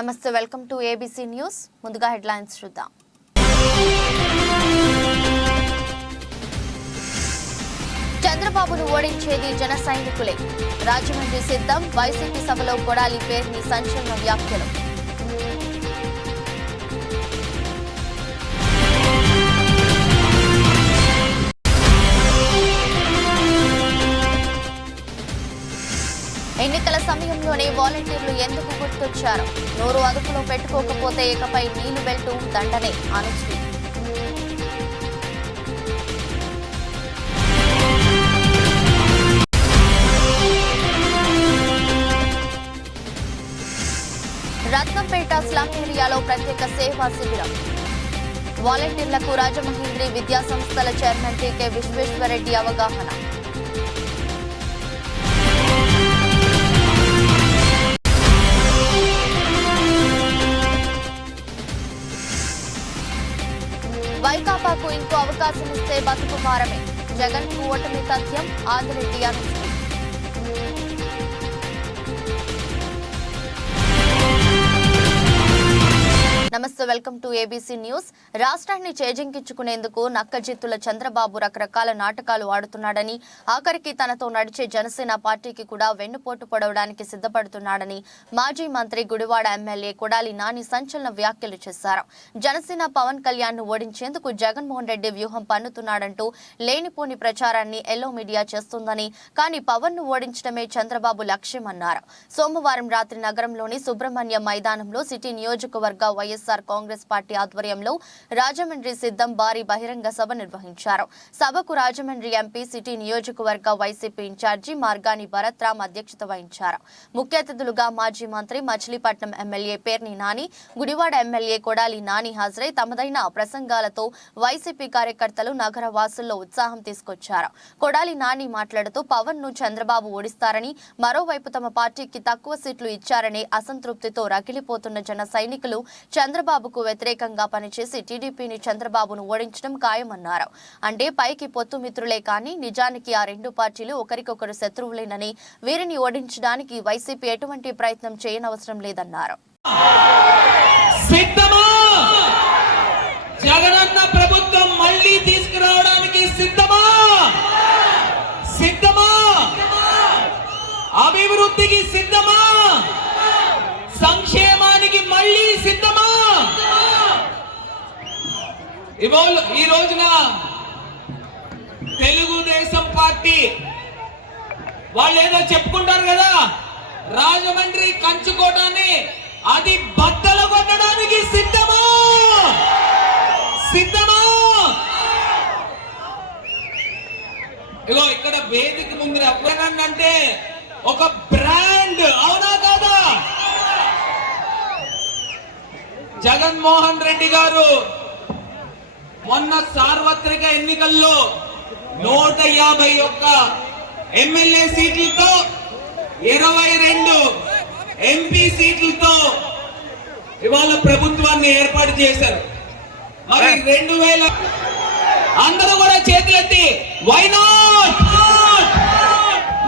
నమస్తే, welcome to ABC news. ముందుగా headlines చూద్దాం. చంద్రబాబును ఓడించేది జన సైనికులే. రాజమండ్రి సిద్ధం. వైసీపీ సభలో కొడాలి పేర్ని సంచలన వ్యాఖ్యలు. ఎన్నికల సమయంలోనే వాలంటీర్లు ఎందుకు గుర్తొచ్చారు? నోరు అదుపులో పెట్టుకోకపోతే ఇకపై నీళ్లు బెల్టు దండనే. అనుశ్రీ. రత్నంపేట స్లమ్ ఏరియాలో ప్రత్యేక సేవా శిబిరం. వాలంటీర్లకు రాజమహేంద్రి విద్యా సంస్థల చైర్మన్ టీకే విశ్వేశ్వరరెడ్డి అవగాహన. వైకాపాకు ఇంకో అవకాశం ఇస్తే బతుకు భారమే. జగన్ కు ఓటమి తథ్యం. ఆదిరెడ్డి అనుశ్రీ. నమస్తే, వెల్కమ్ టు ఏబీసీ న్యూస్. రాష్ట్రాన్ని చేజింకించుకునేందుకు నక్కజిత్తుల చంద్రబాబు రకరకాల నాటకాలు ఆడుతున్నాడని, ఆఖరికి తనతో నడిచే జనసేన పార్టీకి కూడా వెన్నుపోటు పొడవడానికి సిద్ధపడుతున్నాడని మాజీ మంత్రి గుడివాడ ఎమ్మెల్యే కొడాలి నాని సంచలన వ్యాఖ్యలు చేశారు. జనసేన పవన్ కళ్యాణ్ ను ఓడించేందుకు జగన్మోహన్ రెడ్డి వ్యూహం పన్నుతున్నాడంటూ లేనిపోని ప్రచారాన్ని ఎల్లో మీడియా చేస్తుందని, కానీ పవన్ ను ఓడించడమే చంద్రబాబు లక్ష్యమన్నారు. సోమవారం రాత్రి నగరంలోని సుబ్రహ్మణ్యం మైదానంలో సిటీ నియోజకవర్గ వైఎస్ఆర్ కాంగ్రెస్ పార్టీ ఆధ్వర్యంలో రాజమండ్రి సిద్ధం భారీ బహిరంగ సభ నిర్వహించారు. సభకు రాజమండ్రి ఎంపీ, సిటీ నియోజకవర్గ వైసీపీ ఇన్ఛార్జి మార్గాని భరత్ రామ్ అధ్యక్షత వహించారు. ముఖ్య అతిథులుగా మాజీ మంత్రి, మచిలీపట్నం ఎమ్మెల్యే పేర్ని నాని, గుడివాడ ఎమ్మెల్యే కొడాలి నాని హాజరై తమదైన ప్రసంగాలతో వైసీపీ కార్యకర్తలు, నగర వాసుల్లో ఉత్సాహం తీసుకొచ్చారు. కొడాలి నాని మాట్లాడుతూ పవన్ ను చంద్రబాబు ఓడిస్తారని, మరోవైపు తమ పార్టీకి తక్కువ సీట్లు ఇచ్చారనే అసంతృప్తితో రగిలిపోతున్న జన సైనికులు చంద్రబాబుకు వ్యతిరేకంగా పనిచేసి టీడీపీని, చంద్రబాబును ఓడించడం ఖాయమన్నారు. అంటే పైకి పొత్తు మిత్రులే కానీ నిజానికి ఆ రెండు పార్టీలు ఒకరికొకరు శత్రువులేనని, వీరిని ఓడించడానికి వైసీపీ ఎటువంటి ప్రయత్నం చేయనవసరం లేదన్నారు. జగనన్న ప్రభుత్వం మళ్ళీ తీసుకురావడానికి సిద్ధమా? సిద్ధమా? అభివృద్ధికి సిద్ధమా? సంక్షేమానికి మళ్ళీ సిద్ధమా? ఈ రోజున తెలుగుదేశం పార్టీ వాళ్ళు ఏదో చెప్పుకుంటారు కదా, రాజమండ్రి కంచుకోటాన్ని అది బద్దలు కొట్టడానికి సిద్ధమా? సిద్ధమా? ఇగో ఇక్కడ వేదిక ముందు అంటే ఒక బ్రాండ్, అవునా కాదా? జగన్మోహన్ రెడ్డి గారు మొన్న సార్వత్రిక ఎన్నికల్లో 151 ఎమ్మెల్యే సీట్లతో 22 ఎంపీ సీట్లతో ఇవాళ ప్రభుత్వాన్ని ఏర్పాటు చేశారు. మరి 2000 అందరూ కూడా చేతులెత్తి వై నాట్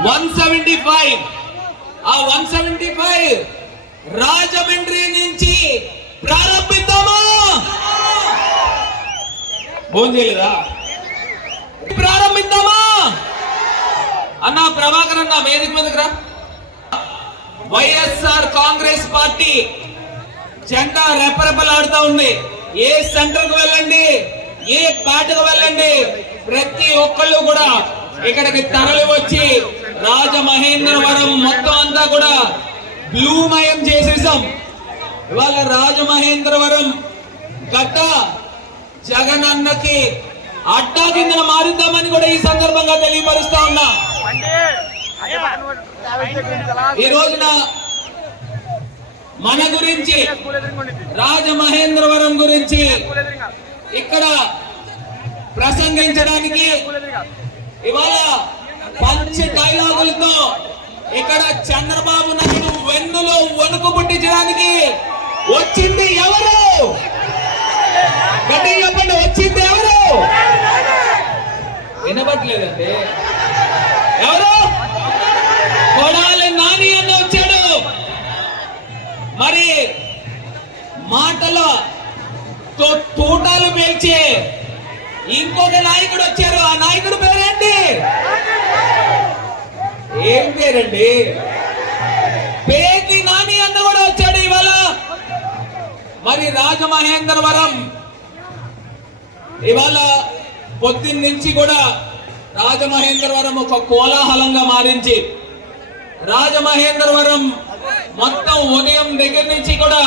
175, ఆ 175 రాజమండ్రి నుంచి ప్రారంభిద్దామా? ఫోన్ చేయలేదా? ప్రారంభిద్దామా అన్న? ప్రభాకర్ అన్న వేదిక మీదకి రా. వైఎస్ఆర్ కాంగ్రెస్ పార్టీ జెండా రెపరెపలాడుతూ ఉంది. ఏ సెంటర్ కు వెళ్ళండి, ఏ పేటకు వెళ్ళండి, ప్రతి ఒక్కళ్ళు కూడా ఇక్కడికి తరలి వచ్చి రాజమహేంద్రవరం మొత్తం అంతా కూడా బ్లూమయం చేసేసాం. ఇవాళ రాజమహేంద్రవరం గడ్డ జగనన్నకి అడ్డా కింద మారుద్దామని కూడా ఈ సందర్భంగా తెలియపరుస్తా ఉన్నా. ఈ రోజున మన గురించి, రాజమహేంద్రవరం గురించి ఇక్కడ ప్రసంగించడానికి ఇవాళ పంచ్ డైలాగులతో ఇక్కడ చంద్రబాబు నాయుడు వెన్నులో వణుకు పుట్టించడానికి వచ్చింది ఎవరు? గట్టిగా చెప్పండి, వచ్చింది ఎవరు? వినబట్లేదండి. ఎవరు? కొడాలి నాని అని వచ్చాడు. మరి ప్రాంతంలో తూటాలు పేల్చి ఇంకొక నాయకుడు వచ్చారు. ఆ నాయకుడు పేరేంటి? ఏం పేరండి? పేకి నాని అన్న కూడా వచ్చాడు ఇవాళ. మరి రాజమహేంద్రవరం ఇవాళ పొద్దున్న నుంచి కూడా రాజమహేంద్రవరం ఒక కోలాహలంగా మారించి రాజమహేంద్రవరం మొత్తం ఉదయం దగ్గర నుంచి కూడా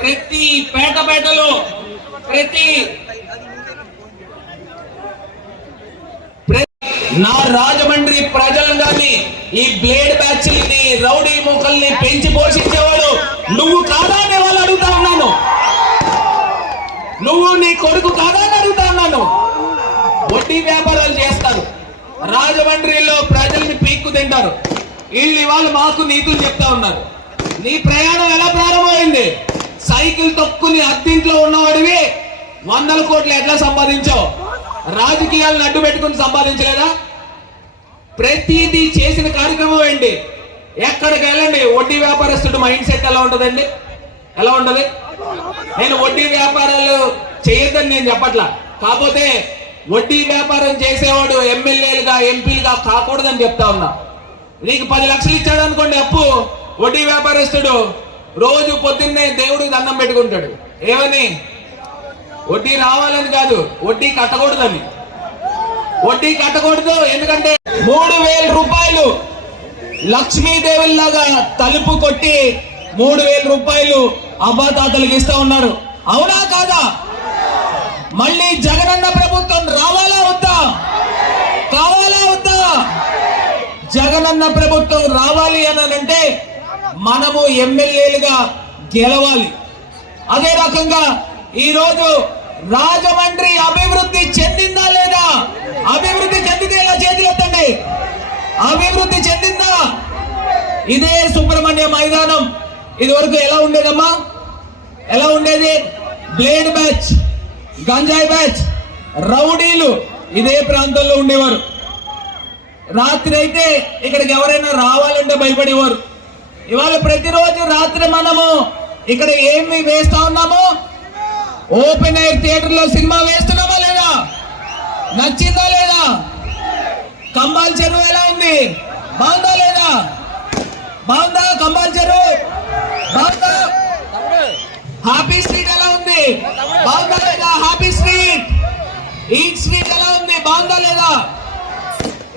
ప్రతి పేటలో ప్రతి నా రాజమండ్రి ప్రజలు గాని ఈ బ్లేడ్ బ్యాచ్ల్ని రౌడీ మూకల్ని పెంచి పోషించేవాడు నువ్వు కాదా అని వాళ్ళు అడుగుతా ఉన్నాను. నువ్వు నీ కొడుకు కాదా అని అడుగుతా ఉన్నాను. వడ్డీ వ్యాపారాలు చేస్తారు, రాజమండ్రిలో ప్రజల్ని పీక్కు తింటారు. వీళ్ళు ఇవాళ మాకు నీతులు చెప్తా ఉన్నారు. నీ ప్రయాణం ఎలా ప్రారంభమైంది? సైకిల్ తొక్కుని అద్దింట్లో ఉన్నవాడివి 100 కోట్లు ఎట్లా సంపాదించావు? రాజకీయాలను అడ్డు పెట్టుకుని సంపాదించలేదా? ప్రతిదీ చేసిన కార్యక్రమం ఏంటి? ఎక్కడికి వెళ్ళండి వడ్డీ వ్యాపారస్తుడు మైండ్ సెట్ ఎలా ఉంటుందండి? ఎలా ఉంటది? నేను వడ్డీ వ్యాపారాలు చేయొద్దని నేను చెప్పట్లా, కాకపోతే వడ్డీ వ్యాపారం చేసేవాడు ఎమ్మెల్యేలుగా ఎంపీలుగా కాకూడదని చెప్తా ఉన్నా. నీకు 10 లక్షలు ఇచ్చాడు అనుకోండి అప్పు, వడ్డీ వ్యాపారస్తుడు రోజు పొద్దున్నే దేవుడికి దండం పెట్టుకుంటాడు. ఏమని? వడ్డీ రావాలని కాదు, వడ్డీ కట్టకూడదని. వడ్డీ కట్టకూడదు, ఎందుకంటే 3,000 రూపాయలు లక్ష్మీదేవుల్లాగా తలుపు కొట్టి 3,000 రూపాయలు అబ్బాతాతలకు ఇస్తా ఉన్నారు. అవునా కాదా? మళ్ళీ జగనన్న ప్రభుత్వం రావాలా వద్దా? కావాలా వద్దా? జగనన్న ప్రభుత్వం రావాలి అని అంటే మనము ఎమ్మెల్యేలుగా గెలవాలి. అదే రకంగా ఈరోజు రాజమండ్రి అభివృద్ధి చెందిందా లేదా? అభివృద్ధి చెందితే ఇలా చేతులు ఎత్తండి. అభివృద్ధి చెందిందా? ఇదే సుబ్రహ్మణ్య మైదానం ఇదివరకు ఎలా ఉండేదమ్మా? ఎలా ఉండేది? బ్లేడ్ బ్యాచ్, గంజాయి బ్యాచ్, రౌడీలు ఇదే ప్రాంతంలో ఉండేవారు. రాత్రి అయితే ఇక్కడికి ఎవరైనా రావాలంటే భయపడేవారు. ఇవాళ ప్రతిరోజు రాత్రి మనము ఇక్కడ ఏమి వేస్తా ఉన్నాము? ఓపెన్ ఎయిర్ థియేటర్ లో సినిమా వేస్తున్నామా లేదా? నచ్చిందా లేదా? కంబాల్ చెరువు ఎలా ఉంది? బాగుందా లేదా? బాగుందా? కంబాల్ చెరువు బాగుందా? హ్యాపీ స్ట్రీట్ ఎలా ఉంది? బాగుందా లేదా? హ్యాపీ స్ట్రీట్, ఈట్ స్ట్రీట్ ఎలా ఉంది? బాగుందా లేదా?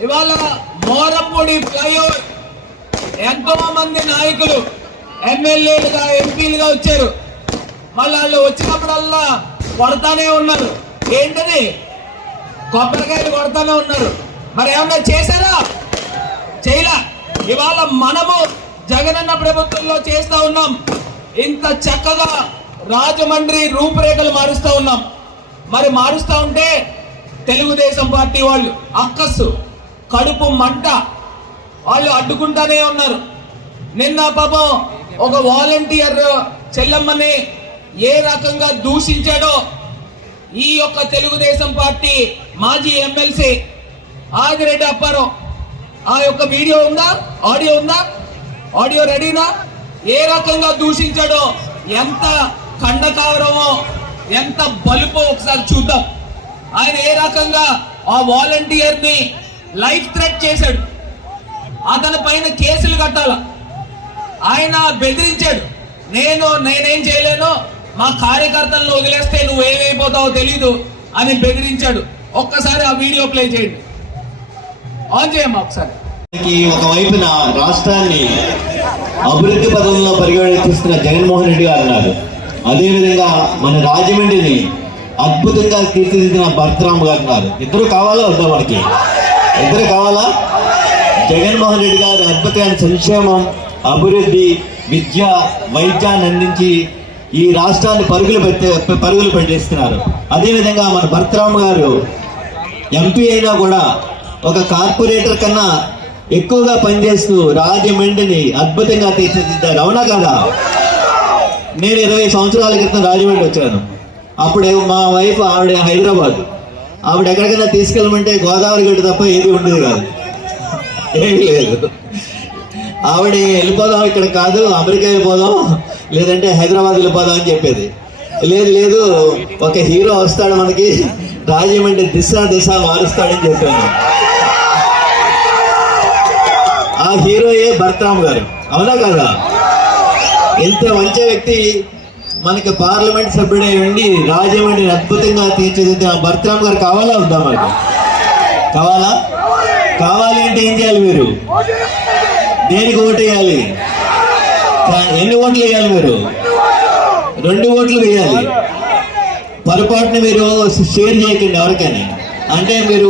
ఇవాళ మోరంపూడి ఫ్లైఓవర్ ఎంతో మంది నాయకులు ఎమ్మెల్యేలుగా ఎంపీలుగా వచ్చారు. మళ్ళీ వాళ్ళు వచ్చినప్పుడల్లా కొడతానే ఉన్నారు. ఏంటది? కొబ్బరికాయలు కొడతానే ఉన్నారు. మరి ఏమన్నా చేశారా? చేయలా. ఇవాళ మనము జగనన్న ప్రభుత్వంలో చేస్తా ఉన్నాం. ఇంత చక్కగా రాజమండ్రి రూపురేఖలు మారుస్తా ఉన్నాం. మరి మారుస్తా ఉంటే తెలుగుదేశం పార్టీ వాళ్ళు అక్కస్సు కడుపు మంట వాళ్ళు అడ్డుకుంటానే ఉన్నారు. నిన్న పాపం ఒక వాలంటీర్ చెల్లమ్మని ఏ రకంగా దూషించాడో ఈ యొక్క తెలుగుదేశం పార్టీ మాజీ ఎమ్మెల్సీ ఆదిరెడ్డి అప్పారావు. ఆ యొక్క వీడియో ఉందా? ఆడియో ఉందా? ఆడియో రెడీనా? ఏ రకంగా దూషించాడో, ఎంత ఖండకావరమో, ఎంత బలుపో ఒకసారి చూద్దాం. ఆయన ఏ రకంగా ఆ వాలంటీర్ ని లైఫ్ థ్రెట్ చేశాడు. అతని పైన కేసులు కట్టాల. ఆయన బెదిరించాడు. నేనేం చేయలేను, మా కార్యకర్తలను వదిలేస్తే నువ్వు ఏమైపోతావో తెలీదు అని బెదిరించాడు. ఒక్కసారి ఆ వీడియో ప్లే చేయండి. ఆన్ చేయమ్మా ఒకసారి. ఒకవైపున రాష్ట్రాన్ని అభివృద్ధి పదంలో పరిగణిస్తున్న జగన్మోహన్ రెడ్డి గారు ఉన్నారు. అదేవిధంగా మన రాజమండ్రిని అద్భుతంగా తీర్చిదిద్దిన భరతరామ్ గారు ఉన్నారు. ఇద్దరు కావాలా వద్దా? మనకి ఇద్దరు కావాలా? జగన్మోహన్ రెడ్డి గారు అద్భుతమైన సంక్షేమం, అభివృద్ధి, విద్య, వైద్యాన్ని అందించి ఈ రాష్ట్రాన్ని పరుగులు పెట్టేస్తున్నారు. అదేవిధంగా మన భరతరామ్ గారు ఎంపీ అయినా కూడా ఒక కార్పొరేటర్ కన్నా ఎక్కువగా పనిచేస్తూ రాజమండ్రిని అద్భుతంగా తీర్చిదిద్దారు. అవునా కదా? నేను 20 సంవత్సరాల క్రితం రాజమండ్రి వచ్చాను. అప్పుడే మా వైఫ్ ఆవిడ హైదరాబాద్. ఆవిడ ఎక్కడికైనా తీసుకెళ్ళమంటే గోదావరి గడ్డ తప్ప ఏది ఉండేది కాదు, ఏమీ లేదు. ఆవిడ వెళ్ళిపోదాం, ఇక్కడ కాదు అమెరికా వెళ్ళిపోదాం, లేదంటే హైదరాబాద్ వెళ్ళిపోదాం అని చెప్పేది. లేదు లేదు, ఒక హీరో వస్తాడు మనకి, రాజమండ్రి దిశ మారుస్తాడని చెప్పాను. ఆ హీరోయే భరతరామ్ గారు, అవునా కదా? ఇంత మంచి వ్యక్తి మనకి పార్లమెంట్ సభ్యుడై ఉండి రాజమండ్రిని అద్భుతంగా తీర్చిదిద్దే ఆ భరతరామ్ గారు కావాలా ఉందా? మనకు కావాలా? కావాలి అంటే ఏం చేయాలి? మీరు దేనికి ఓటు వేయాలి? ఎన్ని ఓట్లు వేయాలి? మీరు 2 ఓట్లు వేయాలి. పొరపాటున మీరు షేర్ చేయకండి ఎవరికైనా. అంటే మీరు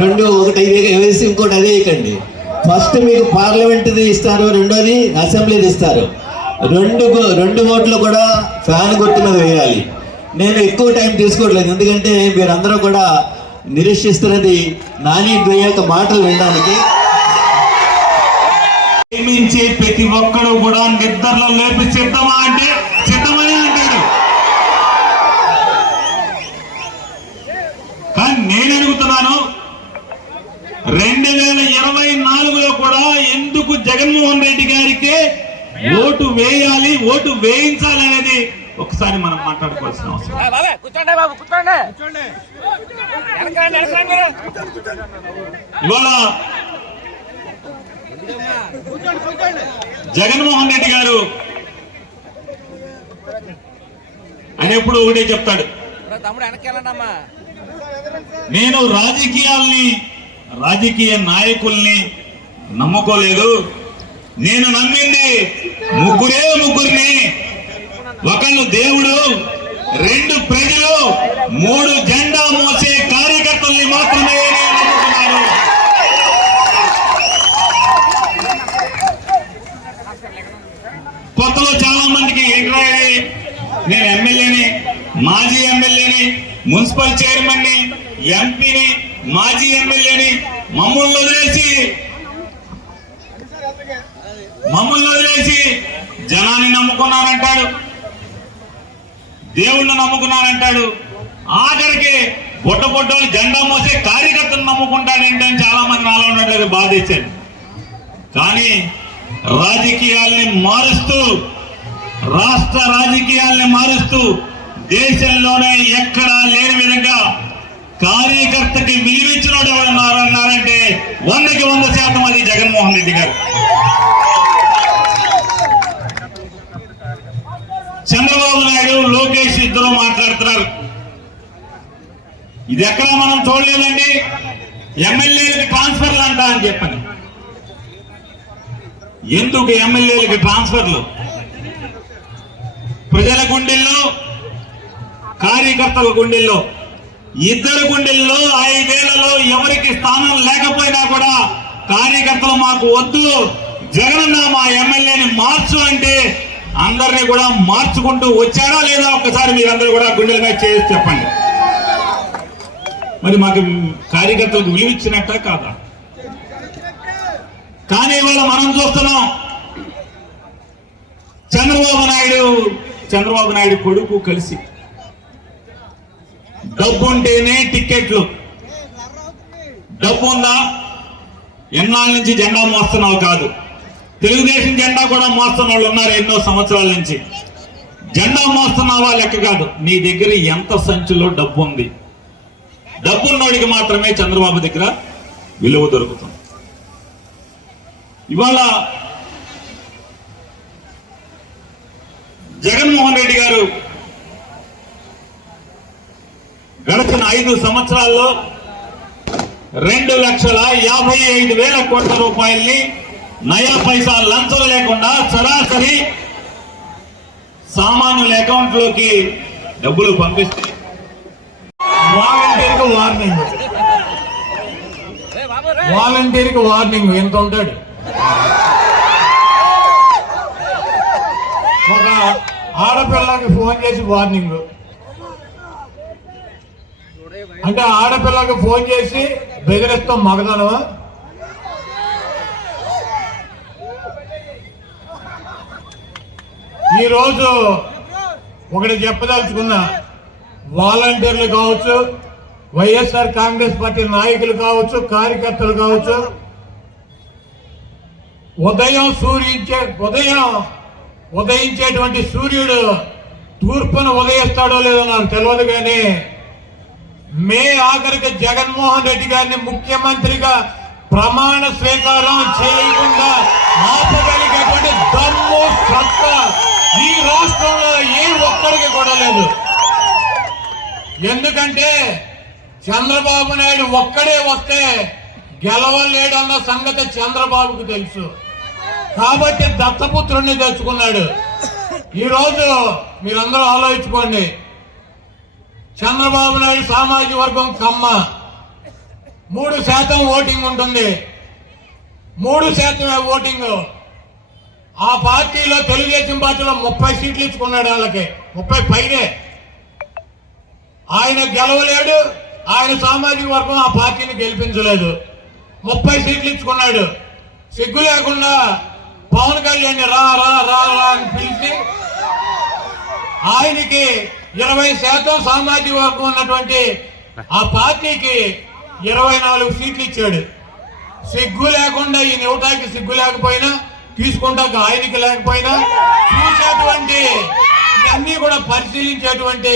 2 ఒకటి వేసి ఇంకోటి అదే వేయకండి. ఫస్ట్ మీకు పార్లమెంట్ది ఇస్తారు, రెండోది అసెంబ్లీది ఇస్తారు. 2 ఓట్లు కూడా ఫ్యాన్ గుర్తు మీద వేయాలి. నేను ఎక్కువ టైం తీసుకోవట్లేదు, ఎందుకంటే మీరందరూ కూడా నిరీక్షిస్తున్నది నాని యొక్క మాటలు వినడానికి. ప్రేమించే ప్రతి ఒక్కడు కూడా నిద్రలో లేపి సిద్ధమా అంటే సిద్ధమని అంటాడు. కానీ నేను అడుగుతున్నాను, 2024లో కూడా ఎందుకు జగన్మోహన్ రెడ్డి గారికి ఓటు వేయాలి, ఓటు వేయించాలి అనేది ఒకసారి మనం మాట్లాడుకోవాల్సిన అవసరం. ఇవాళ జగన్మోహన్ రెడ్డి గారు ఆయన ఎప్పుడు ఒకటే చెప్తాడు, నేను రాజకీయ నాయకుల్ని నమ్ముకోలేదు, నేను నమ్మింది ముగ్గురిని, ఒకళ్ళు దేవుడు, 2 ప్రజలు, 3 జెండా మోసే కార్యకర్తల్ని మాత్రమే నమ్ముతున్నారు. కొత్తలో చాలా మందికి ఏంటి, నేను ఎమ్మెల్యేని, మాజీ ఎమ్మెల్యేని, మున్సిపల్ చైర్మన్ని, ఎంపీని, మాజీ ఎమ్మెల్యేని, మమ్మల్ని వదిలేసి జనాన్ని నమ్ముకున్నానంటాడు, దేవుణ్ణి నమ్ముకున్నానంటాడు, ఆఖరికి బొట్టలు జెండా మోసే కార్యకర్తను నమ్ముకుంటాడంటే చాలా మంది నాలో ఉండట్లేదు, బాధేశాడు. కానీ రాజకీయాల్ని మారుస్తూ, రాష్ట్ర రాజకీయాల్ని మారుస్తూ, దేశంలోనే ఎక్కడా లేని విధంగా కార్యకర్తకి విలువించినోడు ఎవరన్నారంటే 100కి 100% అది జగన్మోహన్ రెడ్డి గారు. చంద్రబాబు నాయుడు, లోకేష్ ఇద్దరు మాట్లాడుతున్నారు. ఇది ఎక్కడా మనం చూడలేదండి. ఎమ్మెల్యేలకి ట్రాన్స్ఫర్లు అంటా అని చెప్పని. ఎందుకు ఎమ్మెల్యేలకి ట్రాన్స్ఫర్లు? ప్రజల గుండెల్లో, కార్యకర్తల గుండెల్లో, ఇద్దరు గుండెల్లో 5 ఏళ్లలో ఎవరికి స్థానం లేకపోయినా కూడా కార్యకర్తలు మాకు వద్దు, జగనన్న మా ఎమ్మెల్యేని మార్చు అంటే అందరినీ కూడా మార్చుకుంటూ వచ్చారా లేదా ఒక్కసారి మీరందరూ కూడా గుండెల మీద చేసి చెప్పండి. మరి మాకు కార్యకర్తలకు విలువిచ్చినట్ట కాదా? కానీ ఇవాళ మనం చూస్తున్నాం, చంద్రబాబు నాయుడు కొడుకు కలిసి డబ్బు ఉంటేనే టిక్కెట్లు, డబ్బు ఉందా? ఎన్నాళ్ళ నుంచి జెండా మోస్తున్నావు కాదు, తెలుగుదేశం జెండా కూడా మోస్తున్న వాళ్ళు ఉన్నారు ఎన్నో సంవత్సరాల నుంచి. జెండా మోస్తున్నావా లెక్క కాదు, నీ దగ్గర ఎంత సంచులో డబ్బు ఉంది. డబ్బున్నోడికి మాత్రమే చంద్రబాబు దగ్గర విలువ దొరుకుతుంది. ఇవాళ జగన్మోహన్ రెడ్డి గారు గడిచిన 5 సంవత్సరాల్లో 2,55,000 కోట్ల రూపాయల్ని నయా పైసా లంచం లేకుండా సరాసరి సామాన్యుల అకౌంట్లోకి డబ్బులు పంపిస్తే వాలంటీర్కి వార్నింగ్ ఎంత ఉంటాడు? ఒక ఆడపిల్లకి ఫోన్ చేసి వార్నింగ్ అంటే ఆడపిల్లకి ఫోన్ చేసి బెదిరిస్తాం మగదనమా? ఈరోజు ఒకటి చెప్పదలుచుకున్నా, వాలంటీర్లు కావచ్చు, వైఎస్ఆర్ కాంగ్రెస్ పార్టీ నాయకులు కావచ్చు, కార్యకర్తలు కావచ్చు, ఉదయించేటువంటి సూర్యుడు తూర్పును ఉదయిస్తాడో లేదో నాకు తెలియదు, కానీ మే ఆఖరికి జగన్మోహన్ రెడ్డి గారిని ముఖ్యమంత్రిగా ప్రమాణ స్వీకారం చేయకుండా ఆపగలిగేటువంటి దమ్ము సత్తా ఈ రాష్ట్రంలో ఏ ఒక్కరికి కూడా లేదు. ఎందుకంటే చంద్రబాబు నాయుడు ఒక్కడే వస్తే గెలవలేడన్న సంగతి చంద్రబాబుకు తెలుసు. కాబట్టి దత్తపుత్రుణ్ణి తెచ్చుకున్నాడు. ఈరోజు మీరందరూ ఆలోచించుకోండి. చంద్రబాబు నాయుడు సామాజిక వర్గం కమ్మ, 3% ఓటింగ్ ఉంటుంది. 3% ఓటింగ్. ఆ పార్టీలో తెలుగుదేశం పార్టీలో 30 సీట్లు ఇచ్చుకున్నాడు. వాళ్ళకి 30 పైనే. ఆయన గెలవలేడు. ఆయన సామాజిక వర్గం ఆ పార్టీని గెలిపించలేదు. 30 సీట్లు ఇచ్చుకున్నాడు. సిగ్గు లేకుండా పవన్ కళ్యాణ్ రా రా రా రా అని పిలిచి ఆయనకి 20% సామాజిక వర్గం ఉన్నటువంటి ఆ పార్టీకి 24 సీట్లు ఇచ్చాడు. సిగ్గు లేకుండా ఈయన ఇవ్వటానికి సిగ్గు లేకపోయినా, తీసుకుంటాక ఆయనకి లేకపోయినా, చూసేటువంటి ఇవన్నీ కూడా పరిశీలించేటువంటి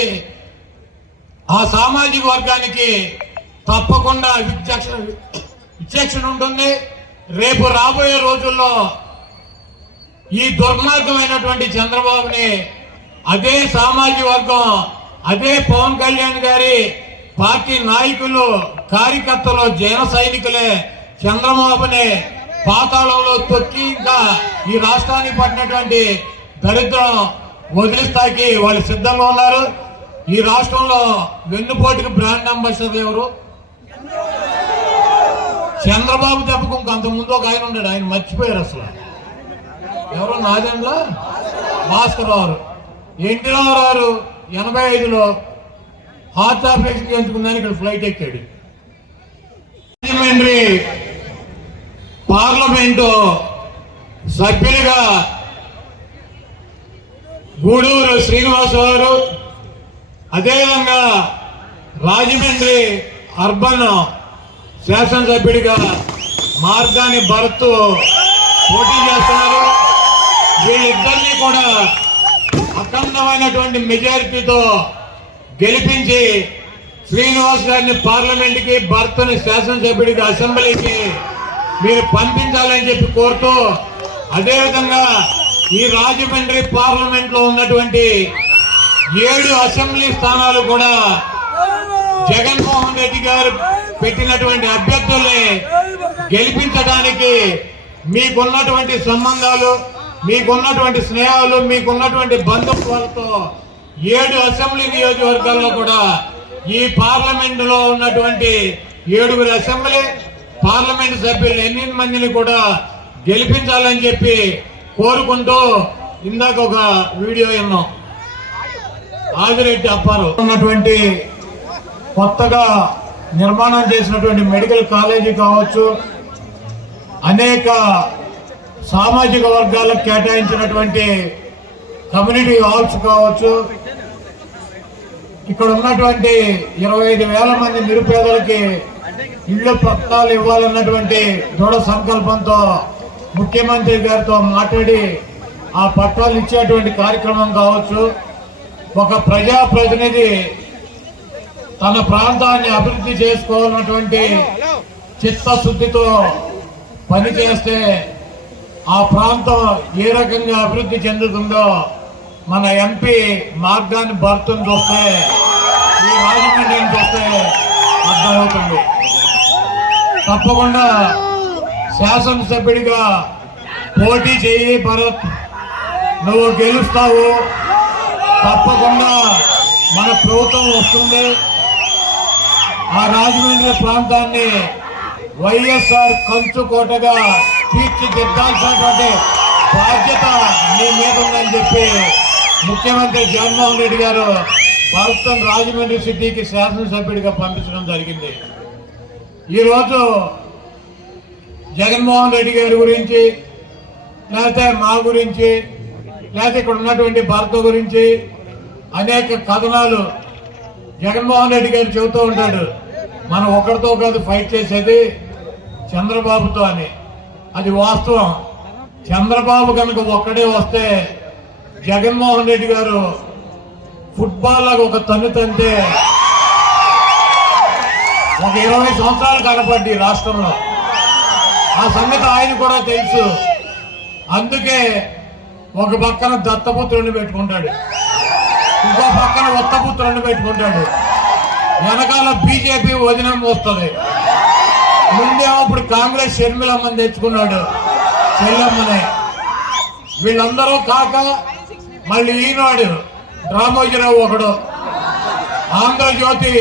ఆ సామాజిక వర్గానికి తప్పకుండా విచక్షణ ఉంటుంది. రేపు రాబోయే రోజుల్లో ఈ దుర్మార్గమైనటువంటి చంద్రబాబుని అదే సామాజిక వర్గం, అదే పవన్ కళ్యాణ్ గారి పార్టీ నాయకులు, కార్యకర్తలు, జన సైనికులే చంద్రబాబుని పాతాళంలో తొక్కి ఇంకా ఈ రాష్ట్రానికి పట్టినటువంటి దరిద్రం వదిలిస్తాకి వాళ్ళు సిద్ధంగా ఉన్నారు. ఈ రాష్ట్రంలో వెన్నుపోటుకు బ్రాండ్ అంబాసిడర్ ఎవరు? చంద్రబాబు దెబ్బకు ఇంకంత ముందు ఒక ఆయన ఉన్నాడు, ఆయన మర్చిపోయారు అసలు. ఎవరు? Nadendla Bhaskar Rao. NT Ramarao 85లో heart operation చేయించుకుందని ఇక్కడ ఫ్లైట్ ఎక్కాడు. రాజమండ్రి పార్లమెంటు సభ్యులుగా గూడూరు శ్రీనివాసరావు గారు, అదేవిధంగా రాజమండ్రి అర్బన్ శాసనసభ్యుడిగా మార్గాని భరత్ పోటీ చేస్తున్నారు. వీళ్ళిద్దరినీ కూడా అఖండమైనటువంటి మెజారిటీతో గెలిపించి శ్రీనివాస్ గారిని పార్లమెంట్ కి, భరత్ని శాసనసభ్యుడికి అసెంబ్లీకి మీరు పంపించాలని చెప్పి కోరుతూ, అదేవిధంగా ఈ రాజమండ్రి పార్లమెంట్ లో ఉన్నటువంటి 7 అసెంబ్లీ స్థానాలు కూడా జగన్మోహన్ రెడ్డి గారు పెట్టినటువంటి అభ్యర్థుల్ని గెలిపించడానికి మీకున్నటువంటి సంబంధాలు, మీకున్నటువంటి స్నేహాలు, మీకున్నటువంటి బంధుత్వాలతో 7 అసెంబ్లీ నియోజకవర్గాల్లో కూడా ఈ పార్లమెంటులో ఉన్నటువంటి 7 అసెంబ్లీ పార్లమెంట్ సభ్యులు 8 మందిని కూడా గెలిపించాలని చెప్పి కోరుకుంటూ, ఇందాక ఒక వీడియో విన్నాం. ఆదిరెడ్డి అప్పారు ఉన్నటువంటి కొత్తగా నిర్మాణం చేసినటువంటి మెడికల్ కాలేజీ కావచ్చు, అనేక సామాజిక వర్గాలకు కేటాయించినటువంటి కమ్యూనిటీ హాల్స్ కావచ్చు, ఇక్కడ ఉన్నటువంటి 25,000 మంది నిరుపేదలకి ఇళ్ల పట్టాలు ఇవ్వాలన్నటువంటి దృఢ సంకల్పంతో ముఖ్యమంత్రి గారితో మాట్లాడి ఆ పట్టాలు ఇచ్చేటువంటి కార్యక్రమం కావచ్చు, ఒక ప్రజాప్రతినిధి తన ప్రాంతాన్ని అభివృద్ధి చేసుకోవాలన్నటువంటి చిత్తశుద్ధితో పనిచేస్తే ఆ ప్రాంతం ఏ రకంగా అభివృద్ధి చెందుతుందో మన ఎంపీ మార్గాన్ని భర్తను చూస్తే, ఈ రాజమండ్రిని చూస్తే అర్థమవుతుంది. తప్పకుండా శాసనసభ్యుడిగా పోటీ చేయి భరత్, నువ్వు గెలుస్తావు. తప్పకుండా మన ప్రభుత్వం వస్తుంది. ఆ రాజమండ్రి ప్రాంతాన్ని వైఎస్ఆర్ కంచుకోటగా తీర్చిదిద్దాల్సినటువంటి బాధ్యత మీ మీద ఉందని చెప్పి ముఖ్యమంత్రి జగన్మోహన్ రెడ్డి గారు భరత్ను రాజమండ్రి సిటీకి శాసనసభ్యుడిగా పంపించడం జరిగింది. ఈరోజు జగన్మోహన్ రెడ్డి గారి గురించి, లేకపోతే మా గురించి, లేకపోతే ఇక్కడ ఉన్నటువంటి భరత్ గురించి అనేక కథనాలు జగన్మోహన్ రెడ్డి గారు చెబుతూ ఉంటాడు. మనం ఒకరితో కాదు ఫైట్ చేసేది చంద్రబాబుతో అని. అది వాస్తవం. చంద్రబాబు కనుక ఒక్కడే వస్తే జగన్మోహన్ రెడ్డి గారు ఫుట్బాల్ లాగా ఒక తన్ను తంటే ఒక 20 సంవత్సరాలు కనపడ్డి రాష్ట్రంలో. ఆ సంగతి ఆయన కూడా తెలుసు. అందుకే ఒక పక్కన దత్తపుత్రుని పెట్టుకుంటాడు, ఇంకో పక్కన ఉత్తపుత్రుని పెట్టుకుంటాడు, వెనకాల బీజేపీ వదినం వస్తుంది. ముందేమో ఇప్పుడు కాంగ్రెస్ షర్మిలమ్మని తెచ్చుకున్నాడు, చెల్లమ్మని. వీళ్ళందరూ కాక మళ్ళీ ఈనాడు రామోజీరావు ఒకడు, ఆంధ్రజ్యోతి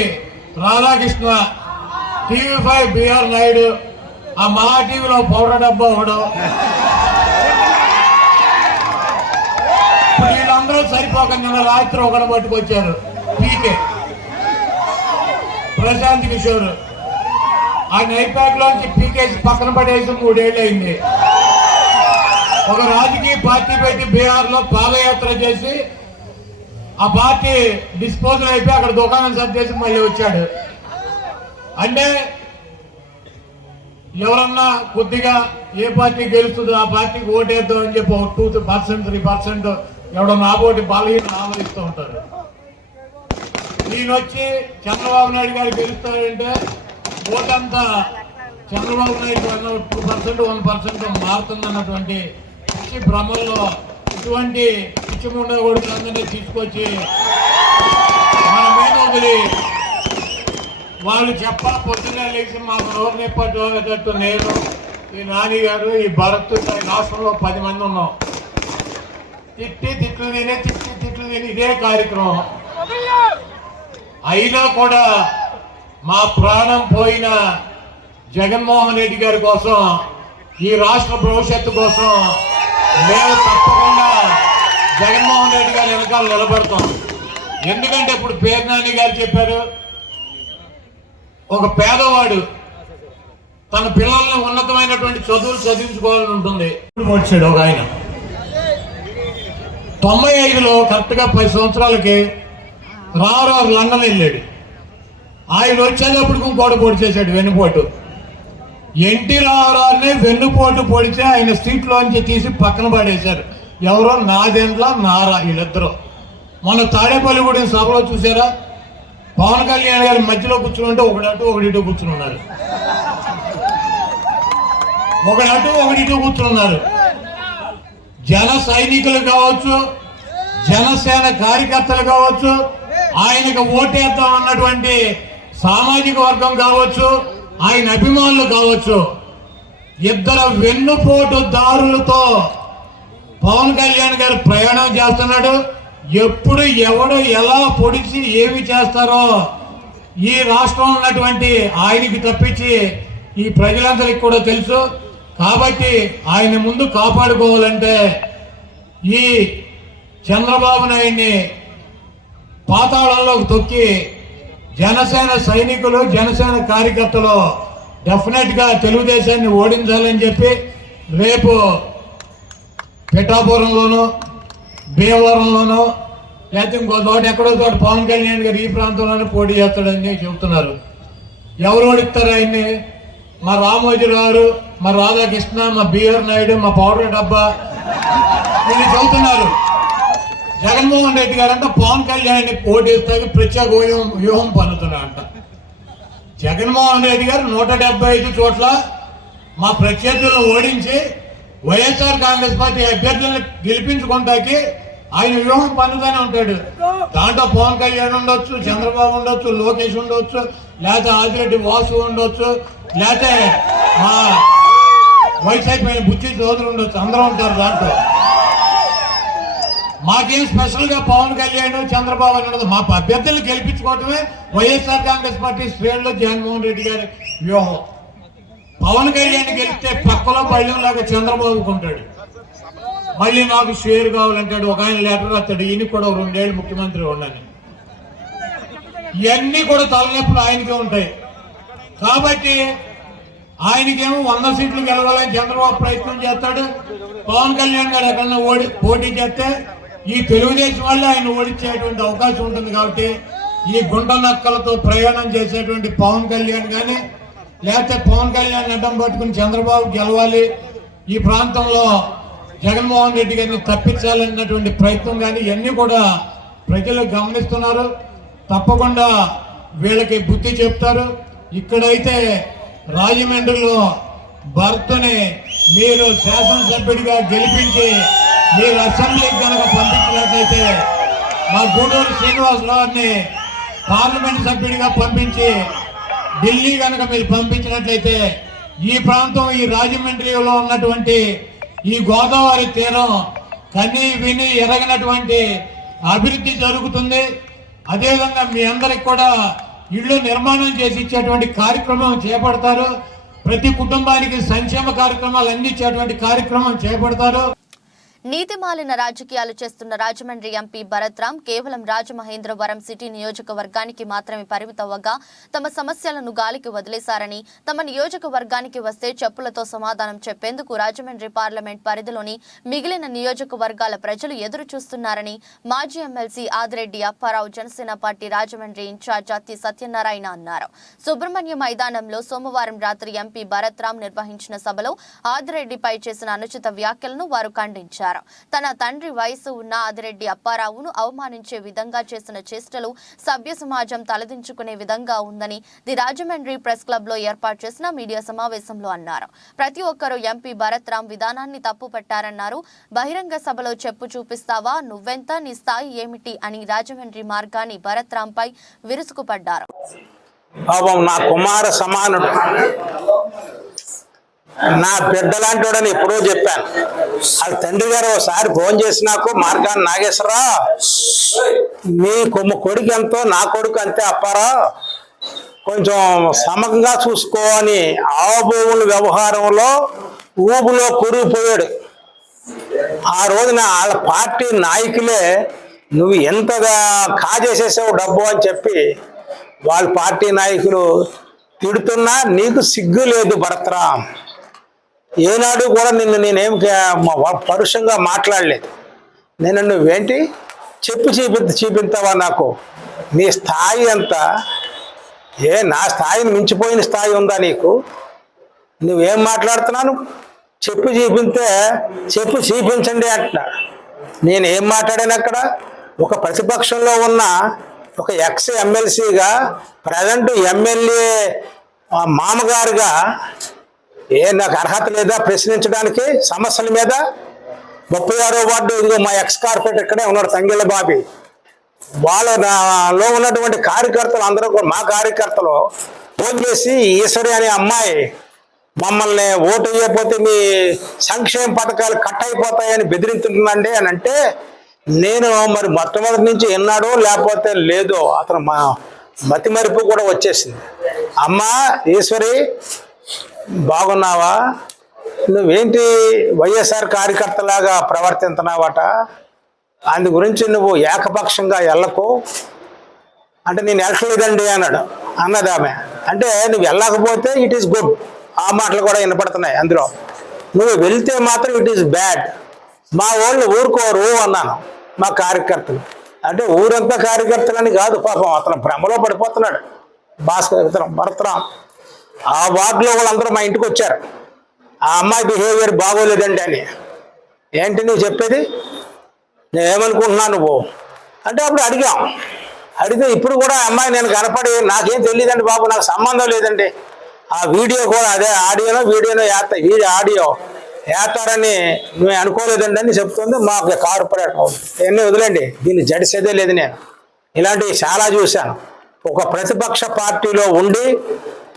రాధాకృష్ణ, TV5 బిఆర్ నాయుడు, ఆ మహా టీవీలో పౌడర్ డబ్బా ఒకడు. ఇప్పుడు వీళ్ళందరూ సరిపోక నిన్న రాత్రి ఒకడు పట్టుకొచ్చారు, పీకే ప్రశాంత్ కిషోర్. ఆయన ఐపాక్ లోంచి పీకేసి పక్కన పడేసి 3 ఏళ్ళు అయింది. ఒక రాజకీయ పార్టీ పెట్టి బీహార్ లో పాదయాత్ర చేసి ఆ పార్టీ డిస్పోజల్ అయిపోయి అక్కడ దుకాణం సర్దేసి మళ్ళీ వచ్చాడు. అంటే ఎవరన్నా కొద్దిగా ఏ పార్టీ గెలుస్తుందో ఆ పార్టీకి ఓటేద్దాం అని చెప్పి 2%, 3% ఎవడన్నా ఆపోటి బలహీన ఆమరిస్తూ ఉంటారు. ఈయన వచ్చి చంద్రబాబు నాయుడు గారు గెలుస్తారంటే ఓటంతా చంద్రబాబు నాయుడు 2%, 1% మారుతుందన్నటువంటి పిచ్చి భ్రమల్లో ఇటువంటి పిచ్చిముండ కొడుకులందరినీ తీసుకొచ్చి మన మీద వదిలి వాళ్ళు పొద్దున్నే లేచి మాకు నోరు నెప్పట్టు నేను, ఈ నాని గారు, ఈ భరత్, రాష్ట్రంలో 10 మంది ఉన్నాం. తిట్లు తిని ఇదే కార్యక్రమం. అయినా కూడా మా ప్రాణం పోయిన జగన్మోహన్ రెడ్డి గారి కోసం, ఈ రాష్ట్ర భవిష్యత్తు కోసం మేము తప్పకుండా జగన్మోహన్ రెడ్డి గారి వెనకాల నిలబడతాం. ఎందుకంటే ఇప్పుడు పేర్నాని గారు చెప్పారు, ఒక పేదవాడు తన పిల్లల్ని ఉన్నతమైనటువంటి చదువులు చదివించుకోవాలని ఉంటుంది. వచ్చాడు ఒక ఆయన 95లో కరెక్ట్ గా 10 సంవత్సరాలకి రారు లండన్ వెళ్ళాడు. ఆయన వచ్చేటప్పటికి గోడ పొడి చేశాడు, వెన్నుపోటు. ఎన్టీ రామారావుని వెన్నుపోటు పొడిచి ఆయన సీట్లోంచి తీసి పక్కన పడేశారు. ఎవరో నాదెండ్ల నారా వీళ్ళిద్దరూ. మన తాడేపల్లిగూడెం సభలో చూసారా, పవన్ కళ్యాణ్ గారి మధ్యలో కూర్చుని ఒకడటు ఒకడిటు కూర్చున్నారు, ఒకడటు ఒకడిటు కూర్చున్నారు. జన సైనికులు కావచ్చు, జనసేన కార్యకర్తలు కావచ్చు, ఆయనకు ఓటేద్దాం అన్నటువంటి సామాజిక వర్గం కావచ్చు, ఆయన అభిమానులు కావచ్చు, ఇద్దరు వెన్నుపోటు దారులతో పవన్ కళ్యాణ్ గారు ప్రయాణం చేస్తున్నాడు. ఎప్పుడు ఎవడు ఎలా పొడిచి ఏమి చేస్తారో ఈ రాష్ట్రంలో ఉన్నటువంటి ఆయనకి తప్పించి ఈ ప్రజలందరికీ కూడా తెలుసు. కాబట్టి ఆయన ముందు కాపాడుకోవాలంటే ఈ చంద్రబాబు నాయుడిని పాతాళంలోకి తొక్కి జనసేన సైనికులు, జనసేన కార్యకర్తలు డెఫినెట్ గా తెలుగుదేశాన్ని ఓడించాలని చెప్పి రేపు పిఠాపురంలోనూ, భీమవరంలోనూ, లేకపోతే ఇంకో చోట ఎక్కడో చోట పవన్ కళ్యాణ్ గారు ఈ ప్రాంతంలోనే పోటీ చేస్తాడని చెబుతున్నారు. ఎవరు ఓడిస్తారు ఆయన్ని? మా రామోజీరావు గారు, మా రాధాకృష్ణ, మా బిఆర్ నాయుడు, మా పౌడర్ డబ్బా వీళ్ళు చెబుతున్నారు. జగన్మోహన్ రెడ్డి గారు అంట పవన్ కళ్యాణ్ ఓటేస్తాకి ప్రత్యేక వ్యూహం పన్నుతున్నారంట. జగన్మోహన్ రెడ్డి గారు 175 చోట్ల మా ప్రత్యర్థులను ఓడించి వైఎస్ఆర్ కాంగ్రెస్ పార్టీ అభ్యర్థులను గెలిపించుకుంటాకి ఆయన వ్యూహం పన్నుగానే ఉంటాడు. దాంట్లో పవన్ కళ్యాణ్ ఉండొచ్చు, చంద్రబాబు ఉండొచ్చు, లోకేష్ ఉండొచ్చు, లేకపోతే ఆదిరెడ్డి వాసు ఉండొచ్చు, లేకపోతే మా వైసీపీ బుచ్చి చౌదరి ఉండొచ్చు, అందరూ ఉంటారు దాంట్లో. మాకేం స్పెషల్ గా పవన్ కళ్యాణ్, చంద్రబాబు ఉండదు. మా అభ్యర్థులను గెలిపించుకోవటమే వైఎస్ఆర్ కాంగ్రెస్ పార్టీ శ్రేణుల్లో జగన్మోహన్ రెడ్డి గారి వ్యూహం. పవన్ కళ్యాణ్ గెలిస్తే పక్కలో పళ్ళెంలాగా చంద్రబాబుకు ఉంటాడు. మళ్ళీ నాకు షేర్ కావాలంటాడు. ఒక ఆయన లెటర్ రాస్తాడు, ఈయనకి కూడా 2 ఏళ్ళు ముఖ్యమంత్రి ఉండని. ఇవన్నీ కూడా తలనొప్పులు ఆయనకే ఉంటాయి. కాబట్టి ఆయనకేమో 100 సీట్లు గెలవాలని చంద్రబాబు ప్రయత్నం చేస్తాడు. పవన్ కళ్యాణ్ గారు ఎక్కడన్నా పోటీ చేస్తే ఈ తెలుగుదేశం వల్ల ఆయన ఓడించేటువంటి అవకాశం ఉంటుంది. కాబట్టి ఈ గుంట నక్కలతో ప్రయాణం చేసేటువంటి పవన్ కళ్యాణ్ కానీ, లేకపోతే పవన్ కళ్యాణ్ అడ్డం పట్టుకుని చంద్రబాబు గెలవాలి, ఈ ప్రాంతంలో జగన్మోహన్ రెడ్డి గారిని తప్పించాలన్నటువంటి ప్రయత్నం కానీ, ఇవన్నీ కూడా ప్రజలు గమనిస్తున్నారు. తప్పకుండా వీళ్ళకి బుద్ధి చెప్తారు. ఇక్కడైతే రాజమండ్రిలో భర్తని మీరు శాసనసభ్యుడిగా గెలిపించి మీరు అసెంబ్లీకి కనుక పంపించినట్లయితే మా గూడూరు శ్రీనివాసరావుని పార్లమెంట్ సభ్యుడిగా పంపించి ఢిల్లీ కనుక మీరు పంపించినట్లయితే ఈ ప్రాంతం, ఈ రాజమండ్రిలో ఉన్నటువంటి ఈ గోదావరి తీరం కని విని ఎరగనటువంటి అభివృద్ధి జరుగుతుంది. అదేవిధంగా మీ అందరికి కూడా ఇళ్ళు నిర్మాణం చేసి ఇచ్చేటువంటి కార్యక్రమం చేపడతారు. ప్రతి కుటుంబానికి సంక్షేమ కార్యక్రమాలు అందించేటువంటి కార్యక్రమం చేపడతారు. నీతిమాలిన రాజకీయాలు చేస్తున్న రాజమండ్రి ఎంపీ భరత్ రామ్ కేవలం రాజమహేంద్రవరం సిటీ నియోజకవర్గానికి మాత్రమే పరిమితవ్వగా తమ సమస్యలను గాలికి వదిలేశారని, తమ నియోజకవర్గానికి వస్తే చెప్పులతో సమాధానం చెప్పేందుకు రాజమండ్రి పార్లమెంట్ పరిధిలోని మిగిలిన నియోజకవర్గాల ప్రజలు ఎదురు చూస్తున్నారని మాజీ MLC Adireddy Apparao Janasena party Rajahmundry incharge Atti Satyanarayana అన్నారు. సుబ్రహ్మణ్య మైదానంలో సోమవారం రాత్రి ఎంపీ భరత్ రామ్ నిర్వహించిన సభలో ఆదిరెడ్డిపై చేసిన అనుచిత వ్యాఖ్యలను వారు ఖండించారు. తన తండ్రి వయసు ఉన్న ఆదిరెడ్డి అప్పారావును అవమానించే విధంగా చేసిన చేష్టలు సభ్య సమాజం తలదించుకునే విధంగా ఉందని ది రాజమండ్రి ప్రెస్ క్లబ్ లో ఏర్పాటు చేసిన మీడియా సమావేశంలో అన్నారు. ప్రతి ఒక్కరూ ఎంపీ భరత్ రామ్ విధానాన్ని తప్పుపట్టారన్నారు. బహిరంగ సభలో చెప్పు చూపిస్తావా, నువ్వెంత, నీ స్థాయి ఏమిటి అని రాజమండ్రి మార్గాన్ని భరత్ రామ్ పై విరుచుకుపడ్డారు. నా కుమార సమానుడు, నా బిడ్డలాంటి వాడని ఎప్పుడో చెప్పాను. వాళ్ళ తండ్రి గారు ఒకసారి ఫోన్ చేసి నాకు, మార్గాన్ని నాగేశ్వరరావు, మీ కొడుకు ఎంతో నా కొడుకు అంతే అప్పారా, కొంచెం సమగ్రంగా చూసుకో అని ఆవభూముల వ్యవహారంలో ఊబులో కూరుకుపోయాడు. ఆ రోజున వాళ్ళ పార్టీ నాయకులే నువ్వు ఎంతగా కాజేసేసావు డబ్బు అని చెప్పి వాళ్ళ పార్టీ నాయకులు తిడుతున్నా నీకు సిగ్గు లేదు భరత్రామ్. ఏనాడు కూడా నిన్ను నేనేం పరుషంగా మాట్లాడలేదు. నేను నువ్వేంటి చెప్పు చూపిస్తావా నాకు, నీ స్థాయి ఎంత, నా స్థాయిని మించిపోయిన స్థాయి ఉందా నీకు? నువ్వేం మాట్లాడుతున్నాను, చెప్పు చూపించండి అంటున్నా. నేనేం మాట్లాడాను అక్కడ? ఒక ప్రతిపక్షంలో ఉన్న ఒక ఎక్స్ ఎమ్మెల్సీగా, ప్రజెంట్ ఎమ్మెల్యే మామగారుగా నాకు అర్హత లేదా ప్రశ్నించడానికి సమస్యల మీద? 36వ వార్డు, ఇదిగో మా ఎక్స్ కార్పొరేట్ ఇక్కడే ఉన్నాడు తంగిళ్ళ బాబి, వాళ్ళలో ఉన్నటువంటి కార్యకర్తలు అందరూ కూడా, మా కార్యకర్తలు ఫోన్ చేసి ఈశ్వరి అనే అమ్మాయి మమ్మల్ని ఓటు వేయకపోతే మీ సంక్షేమ పథకాలు కట్ అయిపోతాయని బెదిరించుంటుందండి అని అంటే, నేను మరి మొట్టమొదటి నుంచి విన్నాడో లేకపోతే లేదో అతను మా మతిమరుపు కూడా వచ్చేసింది. అమ్మా ఈశ్వరి బాగున్నావా, నువ్వేంటి వైఎస్ఆర్ కార్యకర్తలాగా ప్రవర్తిస్తున్నావట, అందు గురించి నువ్వు ఏకపక్షంగా వెళ్ళకు అంటే నేను వెళ్ళలేదండి అన్నది ఆమె. అంటే నువ్వు వెళ్ళకపోతే ఇట్ ఈస్ గుడ్, ఆ మాటలు కూడా వినపడుతున్నాయి అందులో. నువ్వు వెళ్తే మాత్రం ఇట్ ఈస్ బ్యాడ్, మా వాళ్ళు ఊరుకోరు అన్నాను. మా కార్యకర్తలు అంటే ఊరంతా కార్యకర్తలని కాదు, పాపం అతను భ్రమలో పడిపోతున్నాడు భరతరామ్. ఆ వార్డులో వాళ్ళందరూ మా ఇంటికి వచ్చారు, ఆ అమ్మాయి బిహేవియర్ బాగోలేదండి అని. ఏంటి నువ్వు చెప్పేది, నేనేమనుకుంటున్నాను నువ్వు అంటే అప్పుడు అడిగితే ఇప్పుడు కూడా అమ్మాయి నేను కనపడి నాకేం తెలియదండి బాబు, నాకు సంబంధం లేదండి, ఆ వీడియో కూడా అదే వీడియోనో ఆడియో వేస్తారని మేము అనుకోలేదండి అని చెప్తుంది మా కార్పొరేట్. ఎన్ని వదిలేండి, దీన్ని జడిసేదే లేదు. నేను ఇలాంటివి చాలా చూశాను. ఒక ప్రతిపక్ష పార్టీలో ఉండి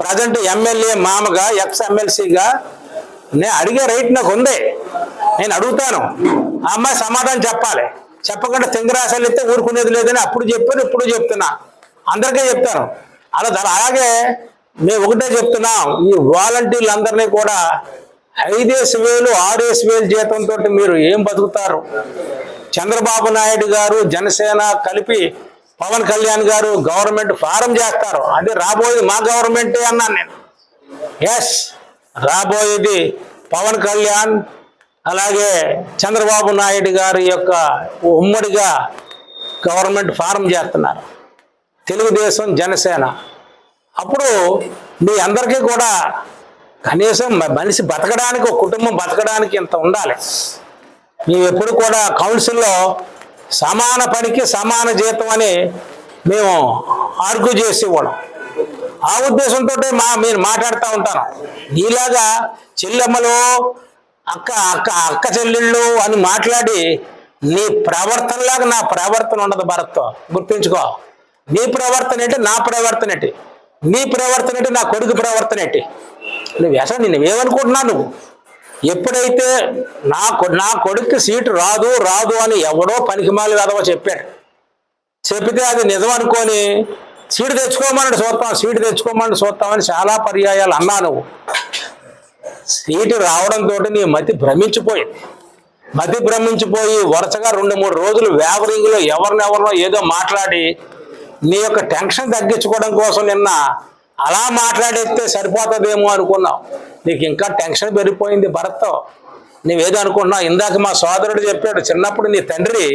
ప్రజెంట్ ఎమ్మెల్యే మామగా ఎక్స్ ఎమ్మెల్సీగా నేను అడిగే రైట్ నాకు ఉంది, నేను అడుగుతాను. ఆ అమ్మాయి సమాధానం చెప్పాలి, చెప్పకుండా తింగరాశాలు అయితే ఊరుకునేది లేదని అప్పుడు చెప్పాను, ఇప్పుడు చెప్తున్నా, అందరికీ చెప్తాను. అలాగే మేము ఒకటే చెప్తున్నాం, ఈ వాలంటీర్లు అందరినీ కూడా 5,000 6,000 జీతంతో మీరు ఏం బతుకుతారు? చంద్రబాబు నాయుడు గారు జనసేన కలిపి పవన్ కళ్యాణ్ గారు గవర్నమెంట్ ఫారం చేస్తారు, అది రాబోయేది మా గవర్నమెంటే అన్నాను నేను. ఎస్, రాబోయేది పవన్ కళ్యాణ్ అలాగే చంద్రబాబు నాయుడు గారి యొక్క ఉమ్మడిగా గవర్నమెంట్ ఫారం చేస్తున్నారు, తెలుగుదేశం జనసేన. అప్పుడు మీ అందరికీ కూడా కనీసం మనిషి బతకడానికి, ఒక కుటుంబం బతకడానికి ఇంత ఉండాలి. మేము ఎప్పుడు కూడా కౌన్సిల్లో సమాన పనికి సమాన జీతం అని మేము ఆర్గ్యూ చేసేవాళ్ళం. ఆ ఉద్దేశంతో మీరు మాట్లాడుతూ ఉంటాను. నీలాగా చెల్లెమ్మలు అక్క అక్క అక్క చెల్లెళ్ళు అని మాట్లాడి నీ ప్రవర్తనలాగా నా ప్రవర్తన ఉండదు భరత్, గుర్తుంచుకో. నీ ప్రవర్తన ఏంటి, నా ప్రవర్తన ఏంటి, నీ ప్రవర్తన ఏంటి, నా కొడుకు ప్రవర్తన ఏంటి. నువ్వు అసలు నేనేమనుకుంటున్నాను, నువ్వు ఎప్పుడైతే నా కొడుక్కి సీటు రాదు రాదు అని ఎవడో పనికిమాలి వెదవ చెప్పితే అది నిజం అనుకొని సీటు తెచ్చుకోమని చూస్తామని చాలా పర్యాయాలు అన్నా. నువ్వు సీటు రావడంతో నీ మతి భ్రమించిపోయి వరుసగా 2-3 రోజులు వేవరింగ్లో ఎవరినెవరినో ఏదో మాట్లాడి నీ యొక్క టెన్షన్ తగ్గించుకోవడం కోసం నిన్న అలా మాట్లాడేస్తే సరిపోతుందేమో అనుకున్నావు. నీకు ఇంకా టెన్షన్ పెరిగిపోయింది భరత్. నువ్వేదో అనుకుంటున్నావు. ఇందాక మా సోదరుడు చెప్పాడు, చిన్నప్పుడు నీ తండ్రి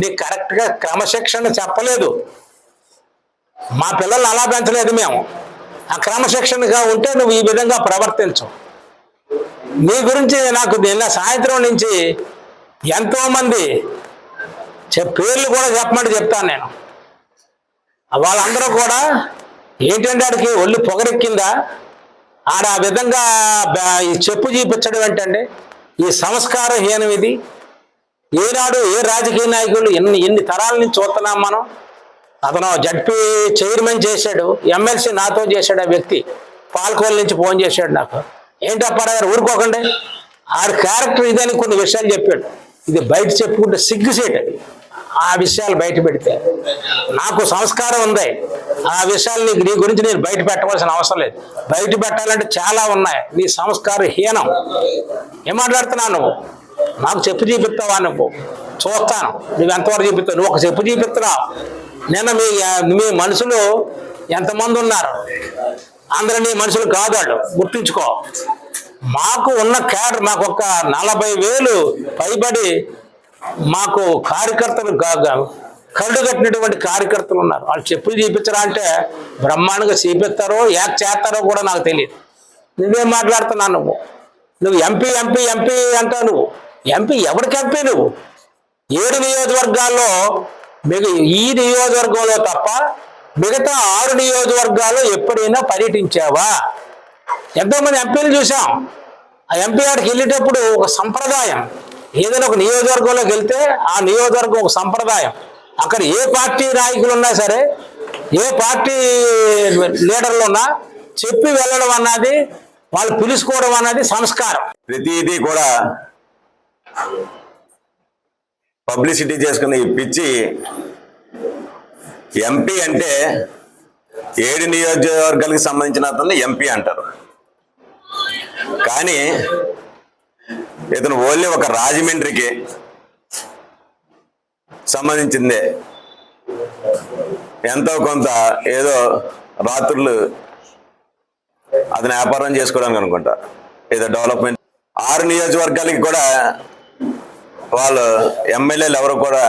నీకు కరెక్ట్గా క్రమశిక్షణ చెప్పలేదు. మా పిల్లల్ని అలా పెంచలేదు మేము. ఆ క్రమశిక్షణగా ఉంటే నువ్వు ఈ విధంగా ప్రవర్తించు. నీ గురించి నాకు నిన్న సాయంత్రం నుంచి ఎంతోమంది పేర్లు కూడా చెప్పమంటే చెప్తాను నేను. వాళ్ళందరూ కూడా ఏంటంటే ఆడికి ఒళ్ళు పొగరెక్కిందా, ఆడ ఆ విధంగా ఈ చెప్పు చూపించడం ఏంటండి, ఈ సంస్కారహీనం ఇది. ఏనాడు ఏ రాజకీయ నాయకులు ఎన్ని తరాల నుంచి చూస్తున్నాం మనం. అతను జడ్పీ చైర్మన్ చేశాడు, ఎమ్మెల్సీ నాతో చేశాడు. ఆ వ్యక్తి పాలకోల్ నుంచి ఫోన్ చేశాడు నాకు. ఏంటప్పారావు ఊరుకోకండి, ఆడి క్యారెక్టర్ ఇదని కొన్ని విషయాలు చెప్పాడు. ఇది బయట చెప్పుకుంటే సిగ్గుసేట. ఆ విషయాలు బయట పెడితే నాకు సంస్కారం ఉంది. ఆ విషయాలు నీ గురించి నేను బయట పెట్టవలసిన అవసరం లేదు. బయట పెట్టాలంటే చాలా ఉన్నాయి. నీ సంస్కారం హీనం. ఏం మాట్లాడుతున్నావు నువ్వు? నాకు చెప్పు చూపిస్తావా? నువ్వు చూస్తాను నువ్వు ఎంతవరకు చూపిస్తావు. నువ్వు ఒక చెప్పు చూపిస్తున్నావు. నిన్న మీ మనుషులు ఎంతమంది ఉన్నారు, అందరూ నీ మనుషులు కాదు వాళ్ళు, గుర్తుంచుకో. మాకు ఉన్న క్యాడర్, మాకు ఒక 40,000 పైబడి మాకు కార్యకర్తలు కళ్ళు కట్టినటువంటి కార్యకర్తలు ఉన్నారు. వాళ్ళు చెప్పులు చూపించరా అంటే బ్రహ్మాండంగా చూపిస్తారో యాక్ చేస్తారో కూడా నాకు తెలియదు. నువ్వేం మాట్లాడుతున్నావు? నువ్వు ఎంపీ ఎంపీ ఎంపీ అంటావు. నువ్వు ఎంపీ ఎవరికి ఎంపీ? నువ్వు 7 నియోజకవర్గాల్లో ఈ నియోజకవర్గంలో తప్ప మిగతా 6 నియోజకవర్గాల్లో ఎప్పుడైనా పర్యటించావా? ఎంతోమంది ఎంపీలు చూసాం. ఆ ఎంపీ ఆడికి వెళ్ళేటప్పుడు ఒక సంప్రదాయం, ఏదైనా ఒక నియోజకవర్గంలోకి వెళ్తే ఆ నియోజకవర్గం ఒక సంప్రదాయం. అక్కడ ఏ పార్టీ నాయకులు ఉన్నా సరే, ఏ పార్టీ లీడర్లు ఉన్నా చెప్పి వెళ్ళడం అన్నది, వాళ్ళు పిలుచుకోవడం అన్నది సంస్కారం. ప్రతిదీ కూడా పబ్లిసిటీ చేసుకుని ఇప్పించి ఎంపీ అంటే 7 నియోజకవర్గాలకు సంబంధించిన అతన్ని ఎంపీ అంటారు. కానీ ఇతను ఓన్లీ ఒక రాజమండ్రికి సంబంధించిందే. ఎంతో కొంత ఏదో రాత్రులు అతను వ్యాపారం చేసుకోవడానికి అనుకుంటా, ఏదో డెవలప్మెంట్. 6 నియోజకవర్గాలకి కూడా వాళ్ళు ఎమ్మెల్యేలు ఎవరు కూడా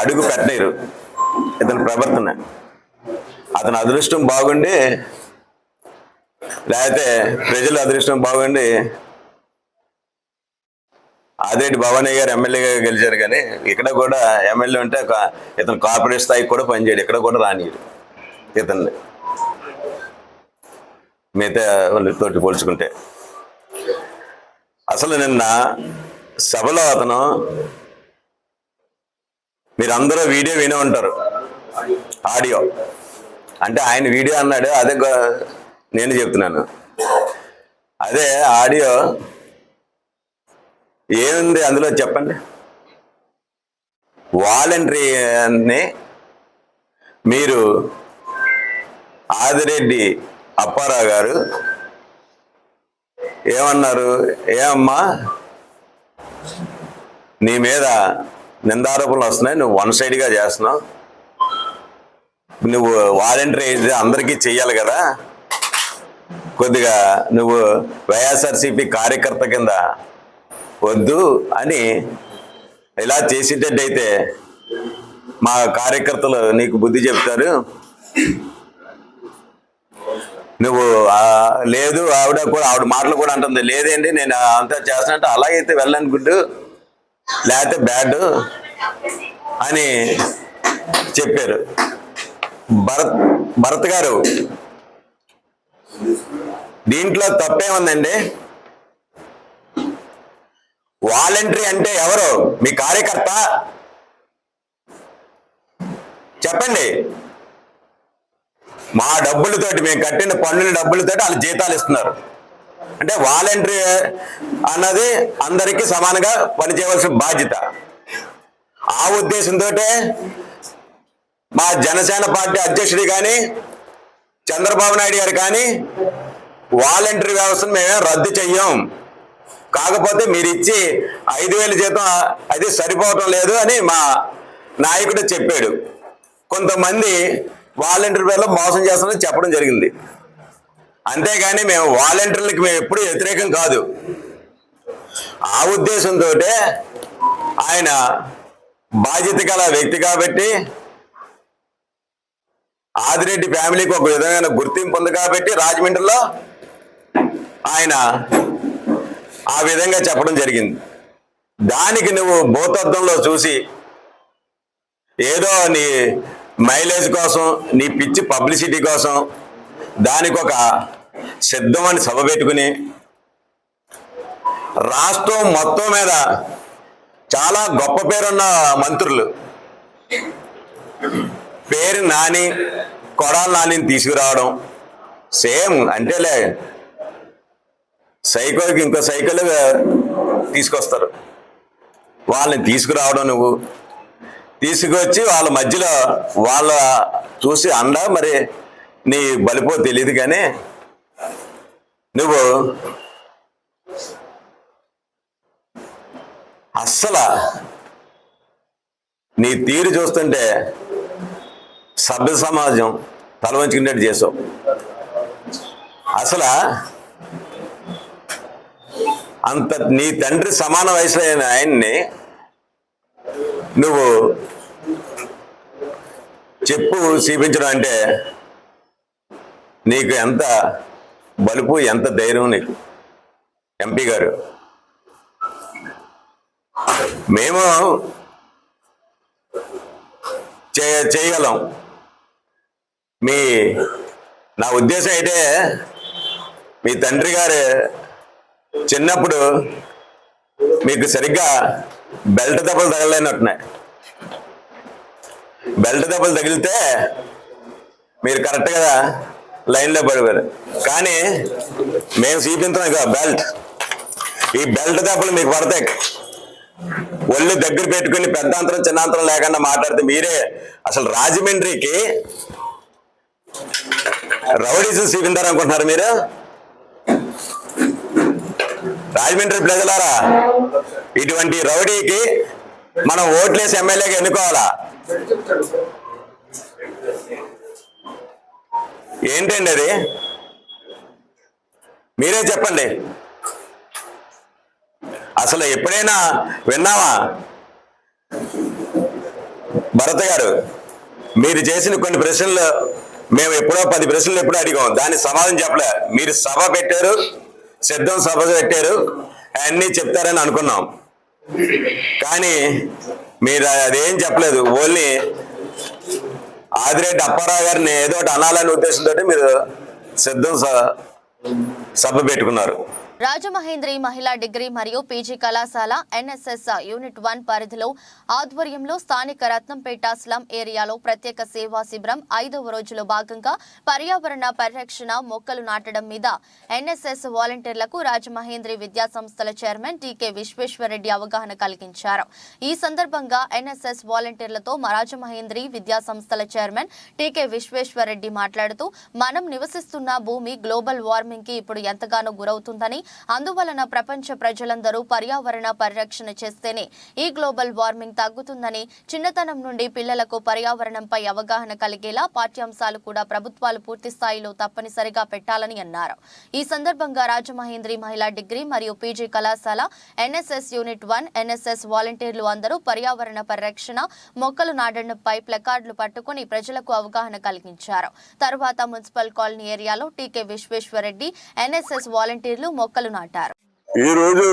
అడుగు పెట్టలేరు ఇతని ప్రవర్తన. అతని అదృష్టం బాగుండి, లేకపోతే ప్రజల అదృష్టం బాగుండి ఆదిరెడ్డి భవానీ గారు ఎమ్మెల్యేగా గెలిచారు. కానీ ఇక్కడ కూడా ఎమ్మెల్యే ఉంటే ఇతను కార్పొరేట్ స్థాయికి కూడా పనిచేయడు, ఇక్కడ కూడా రానియడు ఇతన్ని మిగతా వాళ్ళతోటి పోల్చుకుంటే. అసలు నిన్న సభలో అతను, మీరందరూ వీడియో వినే ఉంటారు, ఆడియో అంటే ఆయన వీడియో అన్నాడు, అదే నేను చెప్తున్నాను. అదే ఆడియో ఏముంది అందులో చెప్పండి. వాలంటరీని మీరు ఆదిరెడ్డి అప్పారావు గారు ఏమన్నారు, ఏమమ్మా నీ మీద నిందారోపణలు వస్తున్నాయి, నువ్వు వన్ సైడ్గా చేస్తున్నావు, నువ్వు వాలంటరీ అయితే అందరికీ చెయ్యాలి కదా, కొద్దిగా నువ్వు వైఎస్ఆర్సీపీ కార్యకర్త కింద వద్దు అని ఇలా చేసేటట్టయితే మా కార్యకర్తలు నీకు బుద్ధి చెప్తారు. నువ్వు లేదు, ఆవిడ మాటలు కూడా అంటుంది, లేదేంటి నేను అంతా చేస్తానంటే అలాగైతే వెళ్ళనుకుంటూ లేకపోతే బ్యాడ్ అని చెప్పారు. భరత్ గారు, దీంట్లో తప్పేముందండి? వాలంటరీ అంటే ఎవరు? మీ కార్యకర్త? చెప్పండి. మా డబ్బులతోటి, మేము కట్టిన పన్నుల డబ్బులతోటి వాళ్ళు జీతాలు ఇస్తున్నారు. అంటే వాలంటరీ అన్నది అందరికీ సమానంగా పనిచేయవలసిన బాధ్యత. ఆ ఉద్దేశంతో మా జనసేన పార్టీ అధ్యక్షుడు కానీ చంద్రబాబు నాయుడు గారు కానీ వాలంటరీ వ్యవస్థను మేమే రద్దు చెయ్యం, కాకపోతే మీరు ఇచ్చి 5,000 జీతం అది సరిపోవటం లేదు అని మా నాయకుడు చెప్పాడు. కొంతమంది వాలంటరీ పేర్లో మోసం చేస్తామని చెప్పడం జరిగింది. అంతేగాని మేము వాలంటీర్లకి మేము ఎప్పుడూ వ్యతిరేకం కాదు. ఆ ఉద్దేశంతో ఆయన బాధ్యత గల వ్యక్తి కాబట్టి, ఆదిరెడ్డి ఫ్యామిలీకి ఒక విధమైన గుర్తింపు ఉంది కాబట్టి రాజమండ్రిలో ఆయన ఆ విధంగా చెప్పడం జరిగింది. దానికి నువ్వు భూతత్వంలో చూసి ఏదో నీ మైలేజ్ కోసం, నీ పిచ్చి పబ్లిసిటీ కోసం దానికి ఒక సిద్ధమని సభ పెట్టుకుని రాష్ట్రం మొత్తం మీద చాలా గొప్ప పేరున్న మంత్రులు పేరు నాని, కొడాలి నానిని తీసుకురావడం సేమ్ అంటేలే సైకిల్కి ఇంకో సైకిల్ తీసుకొస్తారు. వాళ్ళని తీసుకురావడం, నువ్వు తీసుకొచ్చి వాళ్ళ మధ్యలో వాళ్ళ చూసి మరి నీ బలిపో తెలియదు కానీ నువ్వు అస్సలు నీ తీరు చూస్తుంటే సభ్య సమాజం తల వంచుకునేట్టు చేసావు. అసలు అంత నీ తండ్రి సమాన వయసులో అయిన ఆయన్ని నువ్వు చెప్పు చూపించడం అంటే నీకు ఎంత బలుపు, ఎంత ధైర్యం నీకు. ఎంపీ గారు, మేము చేయగలం. నా ఉద్దేశం అయితే మీ తండ్రి గారు చిన్నప్పుడు మీకు సరిగ్గా బెల్ట్ దెబ్బలు తగలేనట్టున్నాయి. బెల్ట్ దెబ్బలు తగిలితే మీరు కరెక్ట్గా లైన్లో పడిపోయారు. కానీ మేము చూపించాం ఇక బెల్ట్, ఈ బెల్ట్ దెబ్బలు మీకు పడతాయి. ఒళ్ళు దగ్గర పెట్టుకుని పెద్దాంతరం చిన్నాంతరం లేకుండా మాట్లాడితే మీరే అసలు రాజమండ్రికి రౌడీస్ చూపించారు అనుకుంటున్నారు మీరు. రాజమండ్రి ప్రజలారా, ఇటువంటి రౌడీకి మనం ఓట్లేసి ఎమ్మెల్యేగా ఎన్నుకోవాలా? ఏంటండి అది? మీరే చెప్పండి. అసలు ఎప్పుడైనా విన్నావా? భరత్ గారు, మీరు చేసిన కొన్ని ప్రశ్నలు మేము ఎప్పుడో 10 ప్రశ్నలు ఎప్పుడో అడిగాం, దాని సమాధానం చెప్పలే. మీరు సభ పెట్టారు, సిద్ధం సభ పెట్టారు, అన్నీ చెప్తారని అనుకున్నాం. కానీ మీరు అదేం చెప్పలేదు. ఓన్లీ ఆదిరెడ్డి అప్పారావు గారిని ఏదో ఒకటి అనాలనే ఉద్దేశంతో మీరు సిద్ధం సభ పెట్టుకున్నారు. రాజమహేంద్రి మహిళా డిగ్రీ మరియు పీజీ కళాశాల ఎన్ఎస్ఎస్ యూనిట్ 1 పరిధిలో ఆధ్వర్యంలో స్థానిక రత్నంపేట స్లమ్ ఏరియాలో ప్రత్యేక సేవా శిబిరం 5వ రోజులో భాగంగా పర్యావరణ పరిరక్షణ, మొక్కలు నాటడం మీద ఎన్ఎస్ఎస్ వాలంటీర్లకు రాజమహేంద్రి విద్యా సంస్థల చైర్మన్ టీకే విశ్వేశ్వరరెడ్డి అవగాహన కలిగించారు. ఈ సందర్భంగా ఎన్ఎస్ఎస్ వాలంటీర్లతో రాజమహేంద్రి విద్యా సంస్థల చైర్మన్ టీకే విశ్వేశ్వరరెడ్డి మాట్లాడుతూ, మనం నివసిస్తున్న భూమి గ్లోబల్ వార్మింగ్ కి ఇప్పుడు ఎంతగానో గురవుతుందని, అందువలన ప్రపంచ ప్రజలందరూ పర్యావరణ పరిరక్షణ చేస్తేనే ఈ గ్లోబల్ వార్మింగ్ తగ్గుతుందని, చిన్నతనం నుండి పిల్లలకు పర్యావరణంపై అవగాహన కలిగేలా పాఠ్యాంశాలు కూడా ప్రభుత్వాలు పూర్తి స్థాయిలో తప్పనిసరిగా పెట్టాలని అన్నారు. ఈ సందర్భంగా రాజమహేంద్రి మహిళా డిగ్రీ మరియు పీజీ కళాశాల ఎన్ఎస్ఎస్ యూనిట్ 1 ఎన్ఎస్ఎస్ వాలంటీర్లు అందరూ పర్యావరణ పరిరక్షణ, మొక్కలు నాటడంపై ప్లకార్డులు పట్టుకుని ప్రజలకు అవగాహన కలిగించారు. తరువాత మున్సిపల్ కాలనీ ఏరియాలో టీకే విశ్వేశ్వరరెడ్డి ఎన్ఎస్ఎస్ వాలంటీర్లు మొక్కలు నాటారు. ఈరోజు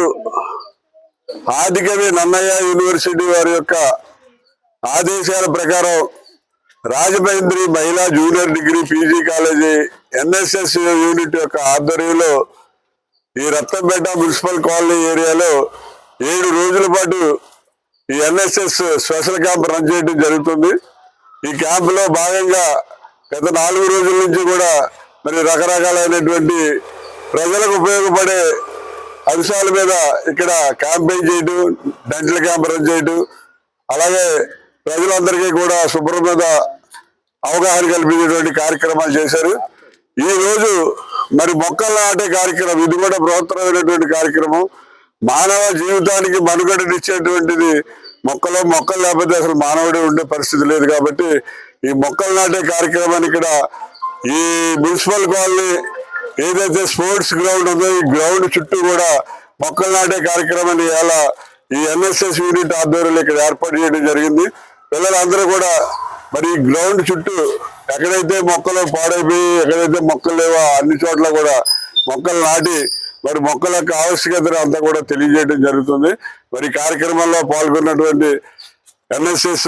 ఆదికవి నన్నయ్య యూనివర్సిటీ వారి యొక్క ఆదేశాల ప్రకారం రాజమహేంద్రి మహిళా junior degree PG college NSS unit యొక్క ఆధ్వర్యంలో ఈ రత్నంపేట మున్సిపల్ కాలనీ ఏరియాలో 7 రోజుల పాటు ఈ ఎన్ఎస్ఎస్ స్పెషల్ క్యాంప్ రన్ చేయడం జరుగుతుంది. ఈ క్యాంపులో భాగంగా గత 4 రోజుల నుంచి కూడా మరి రకరకాలైనటువంటి ప్రజలకు ఉపయోగపడే అంశాల మీద ఇక్కడ క్యాంపెయిన్ చేయడం, డెంటల్ క్యాంప్ రన్ చేయడం, అలాగే ప్రజలందరికీ కూడా శుభ్రం మీద అవగాహన కల్పించేటువంటి కార్యక్రమాలు చేశారు. ఈ రోజు మరి మొక్కలు నాటే కార్యక్రమం, ఇది కూడా బృహత్తరమైనటువంటి కార్యక్రమం. మానవ జీవితానికి మనుగడనిచ్చేటువంటిది మొక్కలు లేకపోతే అసలు మానవుడే ఉండే పరిస్థితి లేదు. కాబట్టి ఈ మొక్కలు నాటే కార్యక్రమాన్ని ఇక్కడ ఈ మున్సిపల్ కాలనీ ఏదైతే స్పోర్ట్స్ గ్రౌండ్ ఉందో ఈ గ్రౌండ్ చుట్టూ కూడా మొక్కలు నాటే కార్యక్రమాన్ని ఇలా ఈ ఎన్ఎస్ఎస్ యూనిట్ ఆధ్వర్యంలో ఇక్కడ ఏర్పాటు చేయడం జరిగింది. పిల్లలందరూ కూడా మరి ఈ గ్రౌండ్ చుట్టూ ఎక్కడైతే మొక్కలు పాడైపోయి ఎక్కడైతే మొక్కలు లేవో అన్ని చోట్ల కూడా మొక్కలు నాటి మరి మొక్కల యొక్క ఆవశ్యకతను అంతా కూడా తెలియజేయడం జరుగుతుంది. మరి కార్యక్రమంలో పాల్గొన్నటువంటి ఎన్ఎస్ఎస్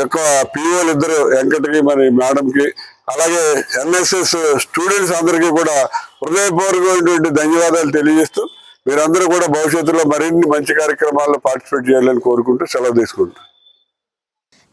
యొక్క పిఓలు ఇద్దరు వెంకటకి మరి మేడంకి, అలాగే ఎన్ఎస్ఎస్ స్టూడెంట్స్ అందరికీ కూడా హృదయపూర్వకమైనటువంటి ధన్యవాదాలు తెలియజేస్తూ మీరందరూ కూడా భవిష్యత్తులో మరిన్ని మంచి కార్యక్రమాల్లో పార్టిసిపేట్ చేయాలని కోరుకుంటూ సెలవు తీసుకుంటారు.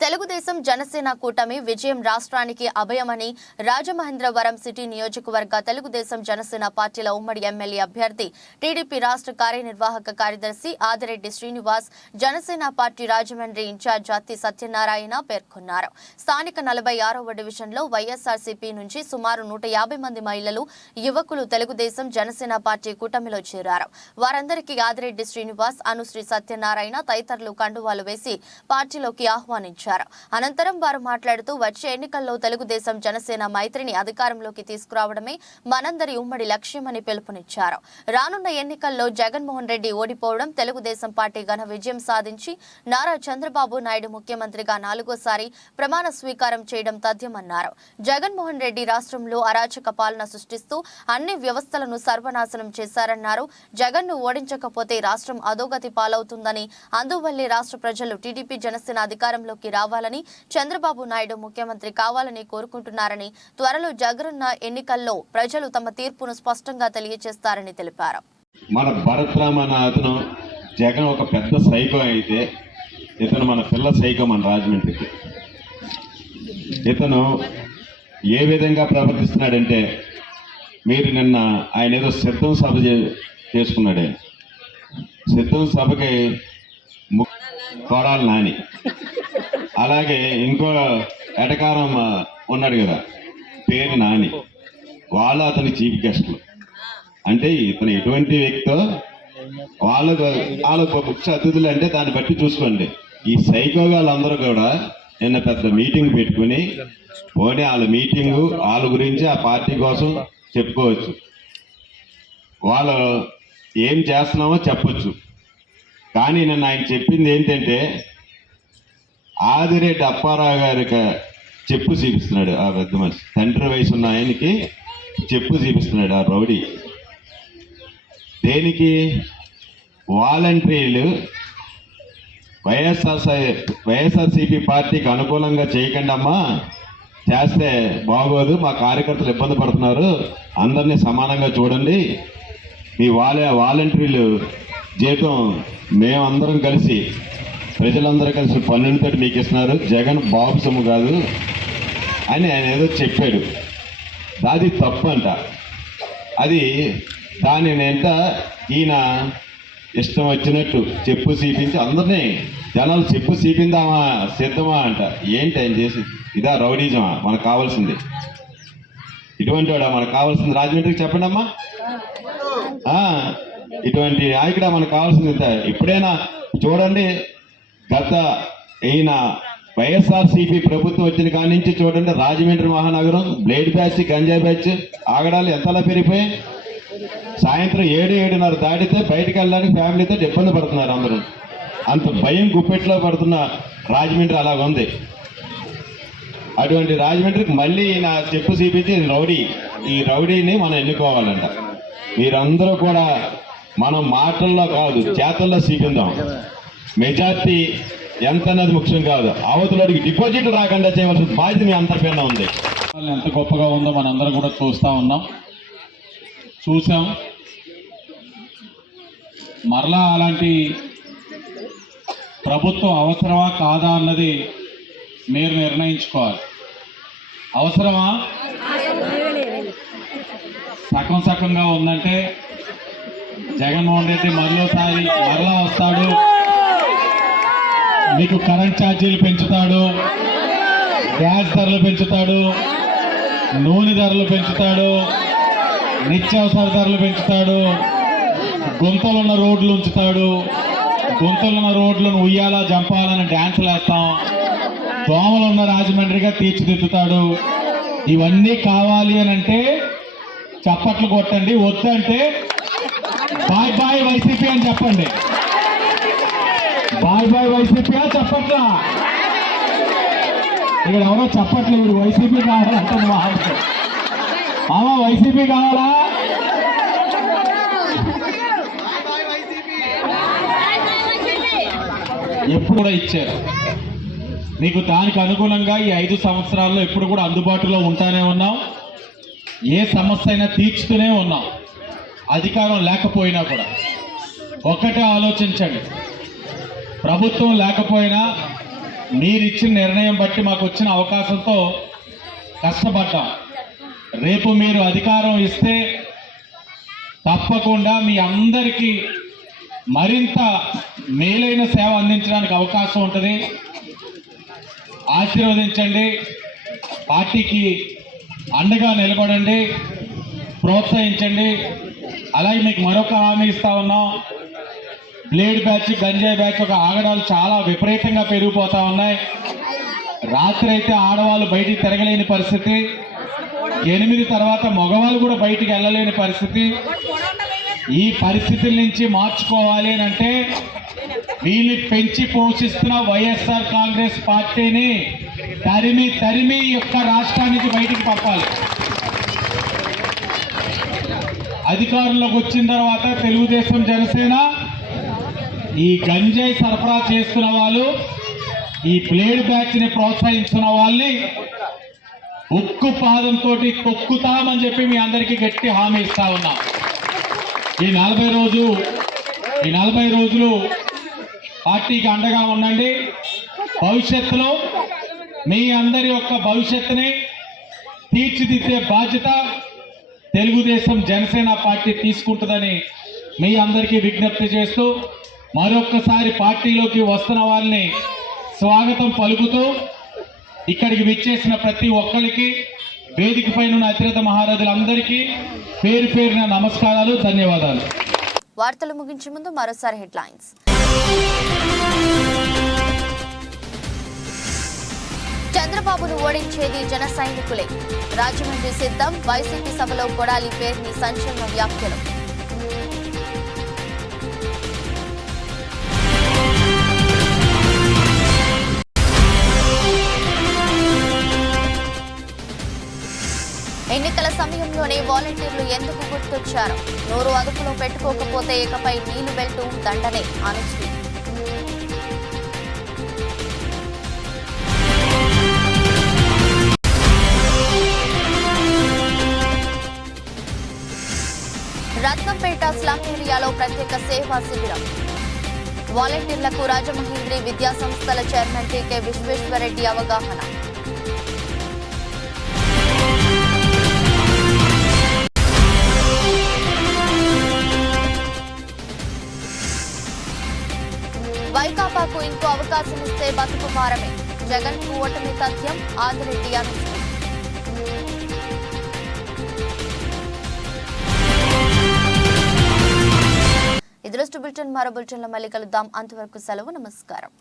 తెలుగుదేశం జనసేన కూటమి విజయం రాష్ట్రానికి అభయమని రాజమహేంద్రవరం సిటీ నియోజకవర్గ తెలుగుదేశం జనసేన పార్టీల ఉమ్మడి ఎమ్మెల్యే అభ్యర్థి టీడీపీ రాష్ట్ర కార్యనిర్వాహక కార్యదర్శి ఆదిరెడ్డి శ్రీనివాస్, జనసేన పార్టీ రాజమండ్రి ఇన్ఛార్జ్ అత్తి సత్యనారాయణ పేర్కొన్నారు. స్థానిక 46వ డివిజన్లో వైఎస్ఆర్సీపీ నుంచి సుమారు 150 మంది మహిళలు, యువకులు తెలుగుదేశం జనసేన పార్టీ కూటమిలో చేరారు. వారందరికీ ఆదిరెడ్డి శ్రీనివాస్, అనుశ్రీ సత్యనారాయణ తదితరులు కండువాలు వేసి పార్టీలోకి ఆహ్వానించారు. అనంతరం వారు మాట్లాడుతూ వచ్చే ఎన్నికల్లో తెలుగుదేశం జనసేన మైత్రిని అధికారంలోకి తీసుకురావడమే మనందరి ఉమ్మడి లక్ష్యమని పిలుపునిచ్చారు. రానున్న ఎన్నికల్లో జగన్మోహన్ రెడ్డి ఓడిపోవడం, తెలుగుదేశం పార్టీ ఘన విజయం సాధించి నారా చంద్రబాబు నాయుడు ముఖ్యమంత్రిగా 4వ సారి ప్రమాణ స్వీకారం చేయడం తథ్యమన్నారు. జగన్మోహన్ రెడ్డి రాష్ట్రంలో అరాచక పాలన సృష్టిస్తూ అన్ని వ్యవస్థలను సర్వనాశనం చేశారన్నారు. జగన్ను ఓడించకపోతే రాష్ట్రం అధోగతి పాలవుతుందని, అందువల్లే రాష్ట్ర ప్రజలు టీడీపీ జనసేన అధికారంలోకి రావాలని, చంద్రబాబు నాయుడు ముఖ్యమంత్రి కావాలని కోరుకుంటున్నారని, త్వరలో జగనన్న ఎన్నికల్లో ప్రజలు తమ తీర్పును స్పష్టంగా తెలియజేస్తారని తెలిపారు. మన భరత్ రామ్ అన్న అతను జగన్ ఒక పెద్ద సైకో అయితే, ఇతను మన పిల్ల సైకో మన రాజమండ్రికి. ఇతను ఏ విధంగా ప్రవర్తిస్తున్నాడంటే, మీరు నిన్న ఆయన ఏదో సిద్ధం సభ చేసుకున్నాడు. ఆయన సిద్ధం సభకి కొడాలి నాని, అలాగే ఇంకో ఎటకారం ఉన్నాడు కదా పేరు నాని, వాళ్ళు అతని చీఫ్ గెస్ట్లు. అంటే ఇతను ఎటువంటి వ్యక్తో వాళ్ళ ముఖ్య అతిథులు అంటే దాన్ని బట్టి చూసుకోండి. ఈ సైకో వాళ్ళందరూ కూడా నిన్న పెద్ద మీటింగ్ పెట్టుకుని పోనీ వాళ్ళ మీటింగు వాళ్ళ గురించి ఆ పార్టీ కోసం చెప్పుకోవచ్చు, వాళ్ళు ఏం చేస్తున్నామో చెప్పొచ్చు. కానీ నన్ను ఆయన చెప్పింది ఏంటంటే ఆదిరెడ్డి అప్పారావు గారికి చెప్పు చూపిస్తున్నాడు. ఆ పెద్ద మనిషి తండ్రి వయసు ఉన్న ఆయనకి చెప్పు చూపిస్తున్నాడు ఆ రౌడీ. దేనికి? వాలంటీర్లు వైఎస్ఆర్సీపీ పార్టీకి అనుకూలంగా చేయకండి అమ్మా, చేస్తే బాగోదు, మా కార్యకర్తలు ఇబ్బంది పడుతున్నారు, అందరినీ సమానంగా చూడండి, మీ వాలంటీర్లు జీతం మేమందరం కలిసి ప్రజలందరూ కలిసి పన్నులతో మీకు ఇస్తున్నారు, జగన్ బాబు సొమ్ము కాదు అని ఆయన ఏదో చెప్పాడు. అది తప్పు అంట. అది దానిని ఎంత ఈయన ఇష్టం వచ్చినట్టు చెప్పు చూపించి అందరినీ జనాలు చెప్పు చూపిందామా సిద్ధమా అంట. ఏంటి ఆయన చేసి? ఇదా రౌడీజమా మనకు కావాల్సింది? ఇటువంటి వాడా మనకు కావాల్సింది? రాజమండ్రికి చెప్పండి అమ్మా, ఇటువంటి నాయకుడా మనకు కావాల్సింది? ఇప్పుడైనా చూడండి, గత ఈయన వైఎస్ఆర్సీపీ ప్రభుత్వం వచ్చిన కాడి నుంచి చూడండి, రాజమండ్రి మహానగరం బ్లేడ్ బ్యాచ్, గంజాయి బ్యాచ్ ఆగడాలు ఎంతలా పెరిగిపోయాయి. సాయంత్రం 7-7:30 దాటితే బయటకు వెళ్ళడానికి ఫ్యామిలీతో ఇబ్బంది పడుతున్నారు అందరూ. అంత భయం గుప్పెట్లో పడుతున్న రాజమండ్రి అలాగ ఉంది. అటువంటి రాజమండ్రికి మళ్ళీ ఈయన చెప్పు చూపించి రౌడీ, ఈ రౌడీని మనం ఎన్నుకోవాలంట. మీరందరూ కూడా మనం మాటల్లో కాదు చేతల్లో చూపిందాం. మెజార్టీ ఎంత అన్నది ముఖ్యం కాదు, అవతలకి డిపాజిట్ రాకుండా చేయవలసిన బాధ్యత మీ అందరిపైన ఉంది. ఎంత గొప్పగా ఉందో మనందరం కూడా చూసాం. మరలా అలాంటి ప్రభుత్వం అవసరమా కాదా అన్నది మీరు నిర్ణయించుకోవాలి. అవసరమా? సగంగా ఉందంటే జగన్మోహన్ రెడ్డి మరలా వస్తాడు, మీకు కరెంట్ ఛార్జీలు పెంచుతాడు, గ్యాస్ ధరలు పెంచుతాడు, నూనె ధరలు పెంచుతాడు, నిత్యావసర ధరలు పెంచుతాడు, గుంతలున్న రోడ్లు ఉంచుతాడు, గుంతలున్న రోడ్లను ఉయ్యాలా జంపాలని డ్యాన్సులు వేస్తాం, దోమలున్న రాజమండ్రిగా తీర్చిదిద్దుతాడు. ఇవన్నీ కావాలి అని అంటే చప్పట్లు కొట్టండి, వద్దంటే బాయ్ బాయ్ వైసీపీ అని చెప్పండి. బాయ్ బాయ్ వైసీపీ చప్పట్లా. ఇక్కడ ఎవరో చప్పట్లు, ఇప్పుడు వైసీపీ కావాలంటే మామ వైసీపీ కావాలా? ఎప్పుడు కూడా ఇచ్చారు మీకు. దానికి అనుగుణంగా ఈ 5 సంవత్సరాల్లో ఎప్పుడు కూడా అందుబాటులో ఉంటానే ఉన్నాం. ఏ సమస్య అయినా తీర్చుతూనే ఉన్నాం. అధికారం లేకపోయినా కూడా ఒక్కటే ఆలోచించండి, ప్రభుత్వం లేకపోయినా మీరిచ్చిన నిర్ణయం బట్టి మాకు వచ్చిన అవకాశంతో కష్టపడ్డాం. రేపు మీరు అధికారం ఇస్తే తప్పకుండా మీ అందరికీ మరింత మేలైన సేవ అందించడానికి అవకాశం ఉంటుంది. ఆశీర్వదించండి, పార్టీకి అండగా నిలబడండి, ప్రోత్సహించండి. అలాగే మీకు మరొక హామీ ఇస్తా ఉన్నాం, బ్లేడ్ బ్యాచ్, గంజాయి బ్యాచ్ ఒక ఆగడాలు చాలా విపరీతంగా పెరిగిపోతా ఉన్నాయి. రాత్రి అయితే ఆడవాళ్ళు బయటికి తిరగలేని పరిస్థితి, 8 తర్వాత మగవాళ్ళు కూడా బయటికి వెళ్ళలేని పరిస్థితి. ఈ పరిస్థితుల నుంచి మార్చుకోవాలి అని అంటే వీళ్ళని పెంచి పోషిస్తున్న వైఎస్ఆర్ కాంగ్రెస్ పార్టీని తరిమి యొక్క రాష్ట్రానికి బయటికి పంపాలి. అధికారంలోకి వచ్చిన తర్వాత తెలుగుదేశం జనసేన ఈ గంజాయి సరఫరా చేస్తున్న వాళ్ళు, ఈ బ్లేడ్ బ్యాచ్ ని ప్రోత్సహిస్తున్న వాళ్ళని ఉక్కు పాదంతో తొక్కుతామని చెప్పి మీ అందరికీ గట్టి హామీ ఇస్తా ఉన్నా. ఈ 40 రోజులు పార్టీకి అండగా ఉండండి. భవిష్యత్తులో మీ అందరి యొక్క భవిష్యత్తుని తీర్చిదిద్దే బాధ్యత తెలుగుదేశం జనసేన పార్టీ తీసుకుంటుందని మీ అందరికీ విజ్ఞప్తి చేస్తూ, మరొక్కసారి పార్టీలోకి వస్తున్న వాళ్ళని స్వాగతం పలుకుతూ, ఇక్కడికి విచ్చేసిన ప్రతి ఒక్కరికి, వేదిక పైన అతిరథ మహారాజులందరికీ పేరున నమస్కారాలు, ధన్యవాదాలు. వార్తలు ముగించే ముందు మరోసారి హెడ్లైన్స్. చంద్రబాబును ఓడించేది జన సైనికులే, రాజమండ్రి సిద్ధం, వైసీపీ సభలో కొడాలి పేర్ని సంచలన వ్యాఖ్యలు. ఎన్నికల సమయంలోనే వాలంటీర్లు ఎందుకు గుర్తొచ్చారు? నోరు అదుపులో పెట్టుకోకపోతే ఇకపై నీళ్లు బెల్టు దండనే, అనుశ్రీ. రత్నంపేట స్లమ్ ఏరియాలో ప్రత్యేక సేవా శిబిరం. వాలంటీర్లకు రాజమహేంద్రి విద్యా సంస్థల చైర్మన్ టీకే విశ్వేశ్వరరెడ్డి అవగాహన. వైకాపాకు ఇంకో అవకాశం ఇస్తే బతుకు భారమే, జగన్ కు ఓటమి తథ్యం, ఆదిరెడ్డి అనుశ్రీ. ఇది రోజు బులెటిన్. మరో బులెటిన్లో మళ్ళీ కలుద్దాం. అంతవరకు సెలవు, నమస్కారం.